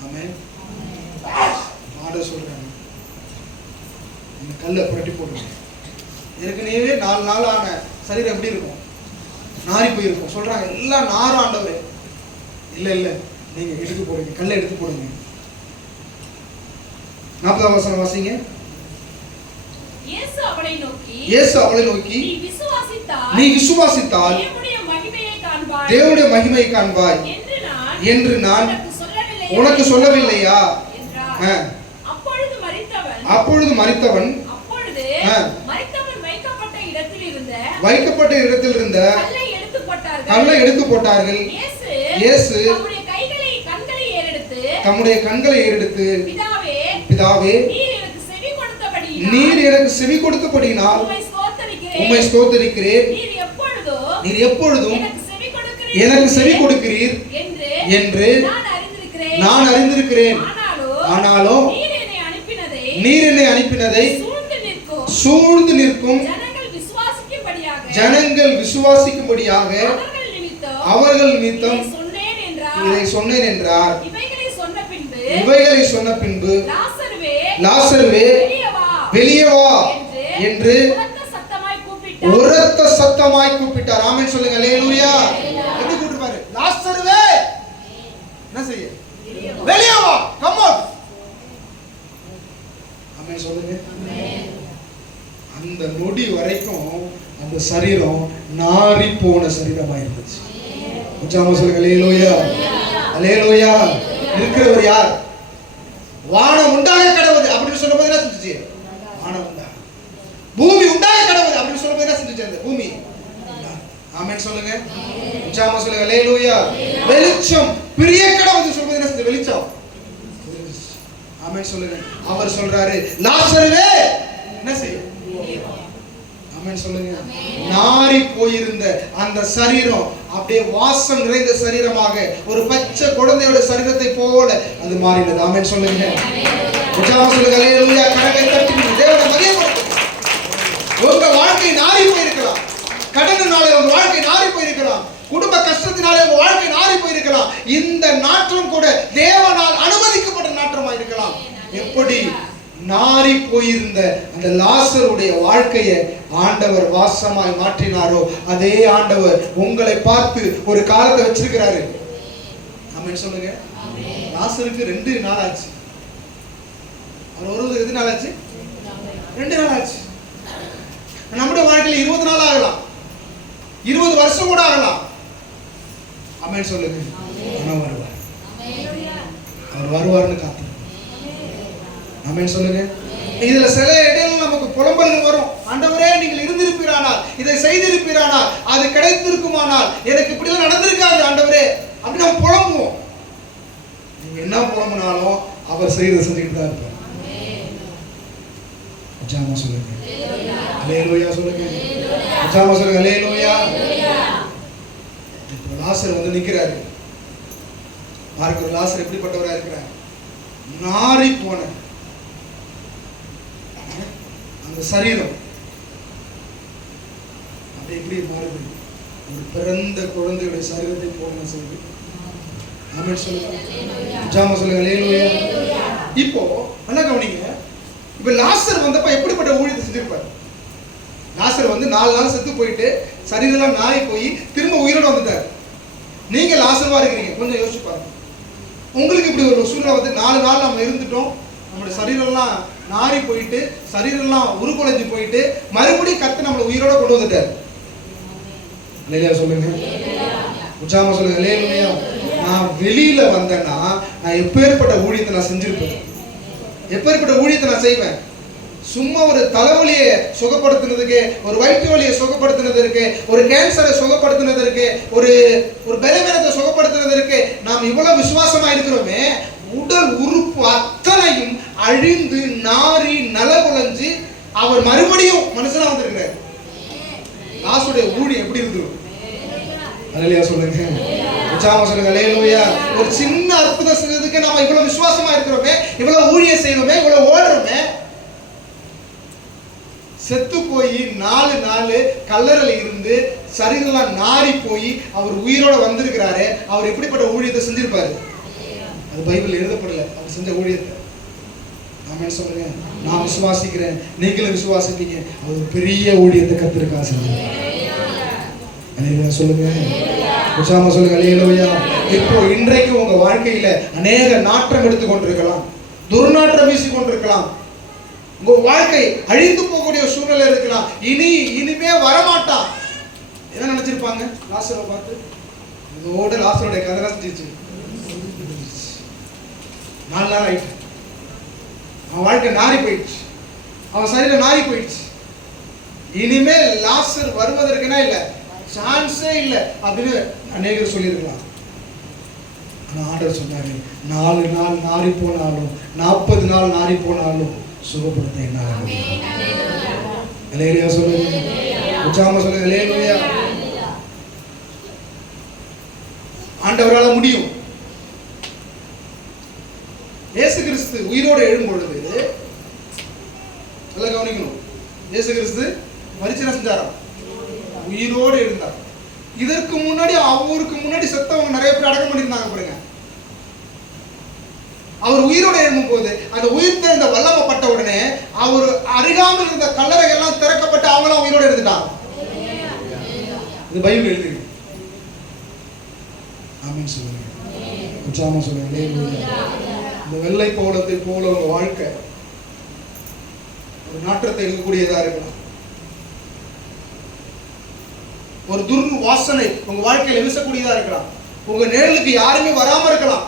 ஆமென். ஆண்டவர் சொல்றாங்க, இந்த கல்லை புரட்டி போடுங்க. ஏற்கனவே 4 நாள் ஆன சரீரம் எப்படி இருக்கும்? நாரி போயிருக்கும். சொல்றாங்க எல்லாம் நாரும் ஆண்டவரே. இல்ல இல்ல, நீங்க எடுத்து போடுங்க, கல்லை எடுத்து போடுங்க. 40ஆம் வசனம் வாசிங்க. இயேசு அவளை நோக்கி நீ விசுவாசித்தால் தேவனுடைய மகிமையை காண்பாய் என்று நான் உனக்கு சொல்லவில்லையா? அப்பொழுது மரித்தவன் வைக்கப்பட்ட இடத்தில் இருந்த கல்லை எடுத்து போட்டார்கள். இயேசு தம்முடைய கண்களை ஏறெடுத்து, பிதாவே, நீர் எனக்கு செவி கொடுத்தபடியினால் உம்மை ஸ்தோத்திரிக்கிறேன். நீர் எப்பொழுதும் எனக்கு செவி கொடுக்கிறீர் என்று நான் அறிந்திருக்கிறேன். ஆனாலும் நீர் என்னை அனுப்பினதை சூழ்ந்து நிற்கும் ஜனங்கள் விசுவாசிக்கும்படியாக அவர்கள் நிமித்தம் இதை சொன்னேன் என்றார். இவைகளை சொன்ன பின்பு லாசருவே வெளியே வா என்று உரத்த சத்தமாய் கூப்பிட்டார். ஆமென் சொல்லுங்க. அல்லேலூயா. எப்படி கூப்பிட்டாரு? லாசருவே என்ன செய்ய? வெளியே வா, கம் அவுட். ஆமென் சொல்லுங்க. அந்த நொடி வரைக்கும் அந்த சரீரம் நாறி போன சரீரமா இருந்துச்சு. உச்சாம சொல்லுங்க. அல்லேலூயா. அல்லேலூயா. இருக்கிறவர் யார்? வானம் உண்டாக கடவுது அப்படின்னு சொல்லும்போது என்ன செஞ்சுச்சு? வானம் உண்டாக. பூமி உண்டாக கடவுது அப்படின்னு சொல்லும்போது என்ன செஞ்சுச்சு? அந்த பூமி. ஆமென் சொல்லுங்க. உச்சாம சொல்லுங்க. அல்லேலூயா. வெளிச்சம் பிரிய கடவுது சொல்லும்போது என்ன செஞ்சு? வெளிச்சம். ஆமென் சொல்லுங்க. அவர் சொல்றாரு, லாசருவே என்ன செய்ய? ஆமென் சொல்லுங்க. நாறி போயிருந்த அந்த சரீரம் அப்படியே வாசம் நிறைந்த சரீரமாக ஒரு பச்சை குழந்தையோட சரீரத்தை போல அது மாறினது. ஆமென் சொல்லுங்க. உற்சாகமா சொல்லுங்க. அல்லேலூயா. கரங்களை தட்டி தேவனை மகிமைப்படுத்துங்க. உங்க வாழ்க்கை நாறி போயிருக்கலாம். கடனாலே உங்க வாழ்க்கை நாறி போயிருக்கலாம். குடும்ப கஷ்டத்தினாலே உங்க வாழ்க்கை நாறி போயிருக்கலாம். இந்த நாற்றம் கூட தேவனால் அனுமதிக்கப்பட்ட நாற்றமா இருக்கலாம். எப்படி நாறி போயிருந்த அந்த லாசருடைய வாழ்க்கையை ஆண்டவர் வாசமாய் மாற்றினாரோ அதே ஆண்டவர் உங்களை பார்த்து ஒரு காலத்தை வச்சிருக்கிறாரு. ஆமென் சொல்லுங்க. லாசருக்கு 2 நாள் ஆச்சு. அவர் வருவதுக்கு எது நாள் ஆச்சு? 2 நாள் ஆச்சு. நம்முடைய வாழ்க்கையில 20 நாள் ஆகலாம், 20 வருஷம் கூட ஆகலாம். ஆமென் சொல்லுங்க. அவர் வருவார். அவர் வருவார்னு காத்து. ஆமென் சொல்லுங்க. இதுல சில இடையில நமக்கு புலம்பல்கள் வரும். ஆண்டவரே, நீங்கள் இருந்திருப்பீரானால், இதை செய்திருப்பீரானால், அது கிடைத்திருக்குமானால், எனக்கு இப்படி எல்லாம் நடந்திருக்காது ஆண்டவரே அப்படி நம்ம புலம்புவோம். நீங்க என்ன புலம்புனாலும் அவர் செய்து செஞ்சுட்டு தான் இருப்பார். உச்சாமா சொல்லுங்க. அல்லேலூயா சொல்லுங்க. உச்சாமா சொல்லுங்க. அல்லேலூயா. இப்போ லாசர் வந்து நிக்கிறாரு. பாருங்க, லாசர் எப்படிப்பட்டவரா இருக்கிறார்? நாறி போன அந்த சரீரம் அது எப்படி மாறுது? ஒரு பிறந்த குழந்தையுடைய சரீரத்தை போன செய்து. ஆமென் சொல்லுங்க. உச்சாமா சொல்லுங்க. அல்லேலூயா. இப்போ நல்லா கவனிங்க. இப்ப லாசர் வந்தப்ப எப்படிப்பட்ட ஊழியத்தை செஞ்சிருப்பார்? லாசர் வந்து 4 நாள் செத்து போயிட்டு சரீரம் நாறி போய் திரும்ப உயிரோட வந்துட்டார். நீங்க லாசர்வா இருக்கிறீங்க. கொஞ்சம் யோசிச்சு பாருங்க. உங்களுக்கு இப்படி ஒரு சூழ்நிலை வந்து 4 நாள் நம்ம இருந்துட்டோம், நம்மளுடைய சரீரம்லாம் நாறி போயிட்டு சரீரம்லாம் உருக்குலைஞ்சு போயிட்டு மறுபடியும் கர்த்தர் நம்மளை உயிரோட கொண்டு வந்துட்டார். அல்லேலூயா சொல்லுங்க. உச்சாமா சொல்லுங்க. அல்லேலூயா. நான் வெளியில வந்தேன்னா நான் எப்பேற்பட்ட ஊழியத்தை நான் செஞ்சிருப்பேன், எப்பேற்பட்ட ஊழியத்தை நான் செய்வேன். சும்மா ஒரு தலைவலியை சுகப்படுத்தினதுக்கு, ஒரு வயிற்று வலியை சுகப்படுத்தினதற்கு, ஒரு கேன்சரை சுகப்படுத்தினதற்கு, ஒரு பலவீனத்தை சுகப்படுத்தினதற்கு நாம் இவ்வளவு விசுவாசமா இருக்கிறோமே, உடல் உறுப்பு அத்தனையும் அழிந்து நாறி நலகுலைஞ்சு அவர் மறுபடியும் மனுஷனா வந்திருக்கிறார். லாசருடைய ஊழியம் எப்படி இருந்தது? அல்லேலூயா சொல்லுங்க. உச்சாமா சொல்லுங்க. அல்லேலூயா. ஒரு சின்ன அற்புதம் செய்யறதுக்கு நாம இவ்வளவு விசுவாசமா இருக்கிறோமே, இவ்வளவு ஊழியம் செய்யணுமே, இவ்வளவு ஓடுறோமே. செத்து போய் 4 நாள் கல்லறையில இருந்து சரீரம் நாறி போய் அவர் உயிரோட வந்திருக்கிறாரு. அவர் எப்படிப்பட்ட ஊழியத்தை செஞ்சிருப்பாரு? அது பைபிள் எழுதப்படல அவர் செஞ்ச ஊழியத்தை. ஆமென் சொல்லுங்க. நான் விசுவாசிக்கிறேன், நீங்களும் விசுவாசிப்பீங்க. அவர் பெரிய ஊழியத்தை கர்த்தருக்காக செஞ்சார். அல்லேலூயா சொல்லுங்க. உச்சாமா சொல்லுங்க. அல்லேலூயா. இப்போ இன்றைக்கு உங்க வாழ்க்கையில அநேக நாற்றம் எடுத்து கொண்டிருக்கலாம், துர்நாற்றம் வீசி கொண்டிருக்கலாம். உங்க வாழ்க்கை அழிந்து போகக்கூடிய சூழ்நிலை இருக்கலாம். இனிமே வரமாட்டான் என்ன நினைச்சிருப்பாங்க? லாசரை பார்த்து இதோட லாசருடைய கதை செஞ்சிச்சு. 4 நாள் ஆயிட்டு அவன் வாழ்க்கை நாறி போயிடுச்சு, அவன் சரீரம் நாறி போயிடுச்சு. இனிமே லாசர் வருவதற்குனா இல்ல, சான்ஸே இல்லை அப்படின்னு அநேகர் சொல்லியிருக்கலாம். ஆனா ஆண்டவர் சொன்னாரு, 4 நாள் நாறி போனாலும் 40 நாள் நாறி போனாலும் சுகப்படுத்த என்ன? அல்லேலூயா சொல்லுங்க. உச்சாமா சொல்லுங்க. அல்லேலூயா. ஆண்டவரால முடியும். இயேசு கிறிஸ்து உயிரோடு எழும் பொழுது நல்லா கவனிக்கணும். இயேசு கிறிஸ்து மரிச்சு என்ன செஞ்சாராம்? உயிரோடு எழுந்தார். இதற்கு முன்னாடி அவருக்கு முன்னாடி செத்தவங்க நிறைய பேர் அடக்கம் பண்ணியிருந்தாங்க பாருங்க. அவர் உயிரோடு எழும்பும் போது அந்த உயிர் தெரிந்த வல்லமைப்பட்ட உடனே அவர் அருகாமல் இருந்த கல்லறை எல்லாம் திறக்கப்பட்டு அவங்களாம் உயிரோடு எழுந்துட்டாங்க. இது பைபிள் எழுதுங்க. ஆமென் சொல்லுங்க. உற்சாகமா சொல்லுங்க. இந்த வெள்ளை பவளத்தை போல உங்க வாழ்க்கை ஒரு நாற்றத்தை இருக்கக்கூடியதா இருக்கலாம். ஒரு துர்வாசனை உங்க வாழ்க்கையில வீசக்கூடியதா இருக்கலாம். உங்க நிழலுக்கு யாருமே வராம இருக்கலாம்.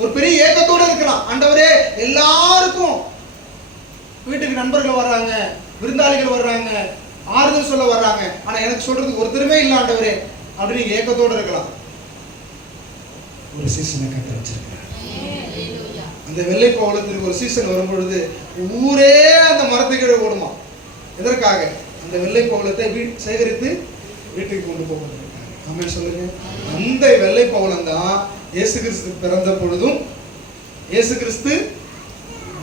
ஒரு பெரிய ஏக்கத்தோட இருக்கலாம். ஆண்டவரே, எல்லாருக்கும் வீட்டுக்கு நண்பர்கள் வர்றாங்க, விருந்தாளிகள் வர்றாங்க, ஆறுதல் சொல்ல வர்றாங்க, ஆனா எனக்கு சொல்றதுக்கு ஒருத்தருமே இல்லை ஆண்டவரே அப்படின்னு நீங்க ஏக்கத்தோட இருக்கலாம். ஒரு சீசனை கட்ட வச்சிருக்கிறார். அந்த வெள்ளை பவளத்திற்கு ஒரு சீசன் வரும்பொழுது ஊரே அந்த மரத்துக்கு ஓடுமா. எதற்காக? அந்த வெள்ளை பவளத்தை சேகரித்து வீட்டுக்கு கொண்டு போவதற்காக. ஆமென் சொல்லுங்க. அந்த வெள்ளை பவளம் தான் இயேசு கிறிஸ்து பிறந்த பொழுதும் இயேசு கிறிஸ்து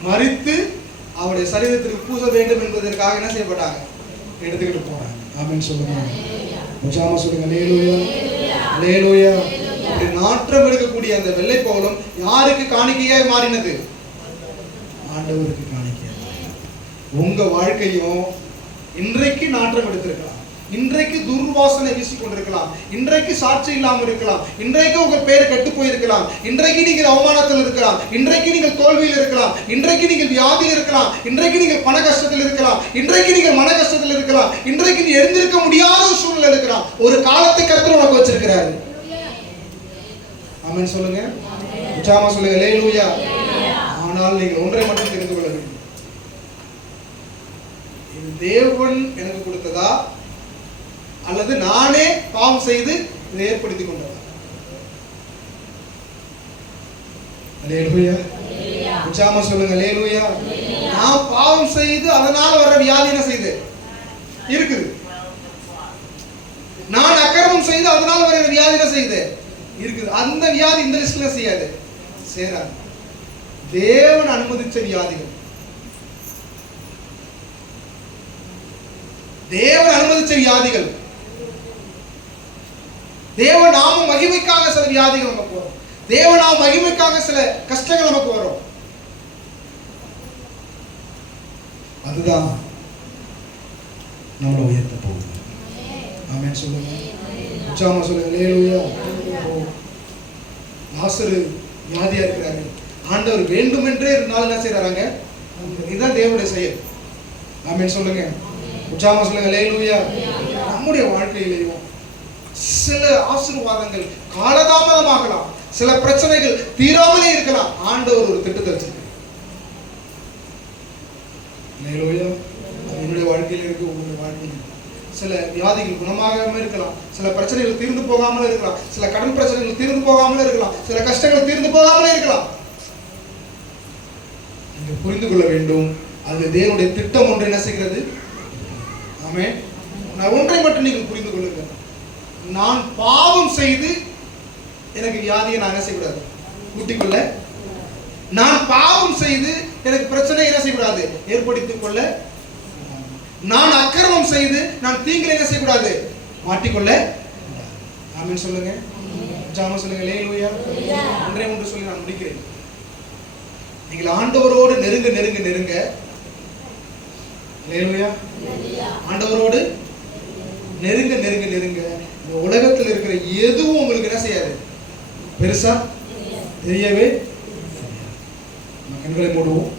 மரித்து அவருடைய சரீரத்திற்கு பூச வேண்டும் என்பதற்காக என்ன செய்யப்பட்டாங்க? எடுத்துக்கிட்டு போறாங்க. ஆமென் சொல்லுங்க. உற்சாகமா சொல்லுங்க. அல்லேலூயா, அல்லேலூயா. அப்படி நாற்றம் எடுக்கக்கூடிய அந்த வெள்ளை பவளம் யாருக்கு காணிக்கையாய் மாறினது? ஆண்டவருக்கு காணிக்கையாய். உங்க வாழ்க்கையும் இன்றைக்கு நாற்றம் எடுத்திருக்கலாம். இன்றைக்கு துர்வாசனை வீசிக் கொண்டிருக்கலாம். இன்றைக்கு சாட்சி இல்லாமல் இருக்கலாம். இன்றைக்கு உங்க பேர் கெட்டு போயிருக்கலாம். இன்றைக்கு நீங்கள் அவமானத்தில் இருக்கலாம். இன்றைக்கு நீங்கள் தோல்வியில் இருக்கலாம். இன்றைக்கு நீங்கள் வியாதியில் இருக்கலாம். இன்றைக்கு நீங்கள் பண கஷ்டத்தில் இருக்கலாம். இன்றைக்கு நீங்கள் மன கஷ்டத்தில் இருக்கலாம். இன்றைக்கு நீ எழுந்திருக்க முடியாத ஒரு சூழ்நிலை இருக்கலாம். ஒரு காலத்தை கர்த்தர் உனக்கு வச்சிருக்கிறாரு. ஆமென் சொல்லுங்க. உற்சாகமா சொல்லுங்க. அல்லேலூயா. ஆனால் நீங்கள் ஒன்றை மட்டும் தெரிந்து கொள்ள வேண்டும். இது தேவன் எனக்கு கொடுத்ததா அல்லது நானே பாவம் செய்து இதை ஏற்படுத்திக் கொண்டதா? அல்லேலூயா. உற்சாகமா சொல்லுங்க. அல்லேலூயா. நான் பாவம் செய்து அதனால வர்ற வியாதி என்ன செய்து இருக்குது. நான் அக்கிரமம் செய்து அதனால வர்ற வியாதி என்ன செய்து இருக்குது. அந்த வியாதி இந்த லிஸ்ட்ல செய்யாது, சேராது. தேவன் அனுமதிச்ச வியாதிகள், தேவன் அனுமதிச்ச வியாதிகள், தேவன் நாம மகிமைக்காக சில வியாதிகள் நமக்கு வரும். தேவன் நாம மகிமைக்காக சில கஷ்டங்கள் நமக்கு வரும். அதுதான் நம்மளை உயர்த்த போகுது. ஆமென் சொல்லுங்க. உற்சாகமா சொல்லுங்க. அல்லேலூயா. லாசரு வியாதியா இருக்கிறாரு. ஆண்டவர் வேண்டுமென்றே இருந்தாலும் என்ன செய்யறாங்க? இதுதான் தேவனுடைய செயல். ஆமென் சொல்லுங்க. உற்சாகமா சொல்லுங்க. அல்லேலூயா. நம்முடைய வாழ்க்கையிலேயும் சில ஆசீர்வாதங்கள் காலதாமதமாகலாம். சில பிரச்சனைகள் தீராமலே இருக்கலாம். ஆண்டவர் ஒரு திட்டத்தை வச்சிருக்கார். அல்லேலூயா. என்னுடைய வாழ்க்கையில இருக்கு, உங்களுடைய வாழ்க்கையில சில வியாதிகள் குணமாகாம இருக்கலாம். சில பிரச்சனைகள் தீர்ந்து போகாமல் இருக்கலாம். சில கடன் பிரச்சனைகள் தீர்ந்து போகாமல் இருக்கலாம். சில கஷ்டங்கள் தீர்ந்து போகாமலே இருக்கலாம். நீங்க புரிந்து கொள்ள வேண்டும், அது தேவனுடைய திட்டம் ஒன்று என்ன செய்கிறது. ஆமென். நான் ஒன்றை மட்டும் நீங்கள் புரிந்து கொள்ளுங்கள். நான் பாவம் செய்து எனக்கு வியாதியை நான் என்ன செய்யக்கூடாது, கூட்டிக்கொள்ள. நான் பாவம் செய்து எனக்கு பிரச்சனை என்ன செய்யக்கூடாது, ஏற்படுத்திக் கொள்ள. நான் அக்கிரமம் செய்து நான் தீங்கில் என்ன செய்யக்கூடாது, மாட்டிக்கொள்ள. ஆமென் சொல்லுங்க. ஜாம சொல்லுங்க. அல்லேலூயா. ஒன்றே ஒன்று சொல்லி நான் முடிக்கிறேன். நீங்கள் ஆண்டவரோடு நெருங்க நெருங்க நெருங்க. அல்லேலூயா. ஆண்டவரோடு நெருங்க நெருங்க நெருங்க இந்த உலகத்தில் இருக்கிற எதுவும் உங்களுக்கு என்ன செய்யாது, பெருசா தெரியவே. கண்களை மூடுவோம்.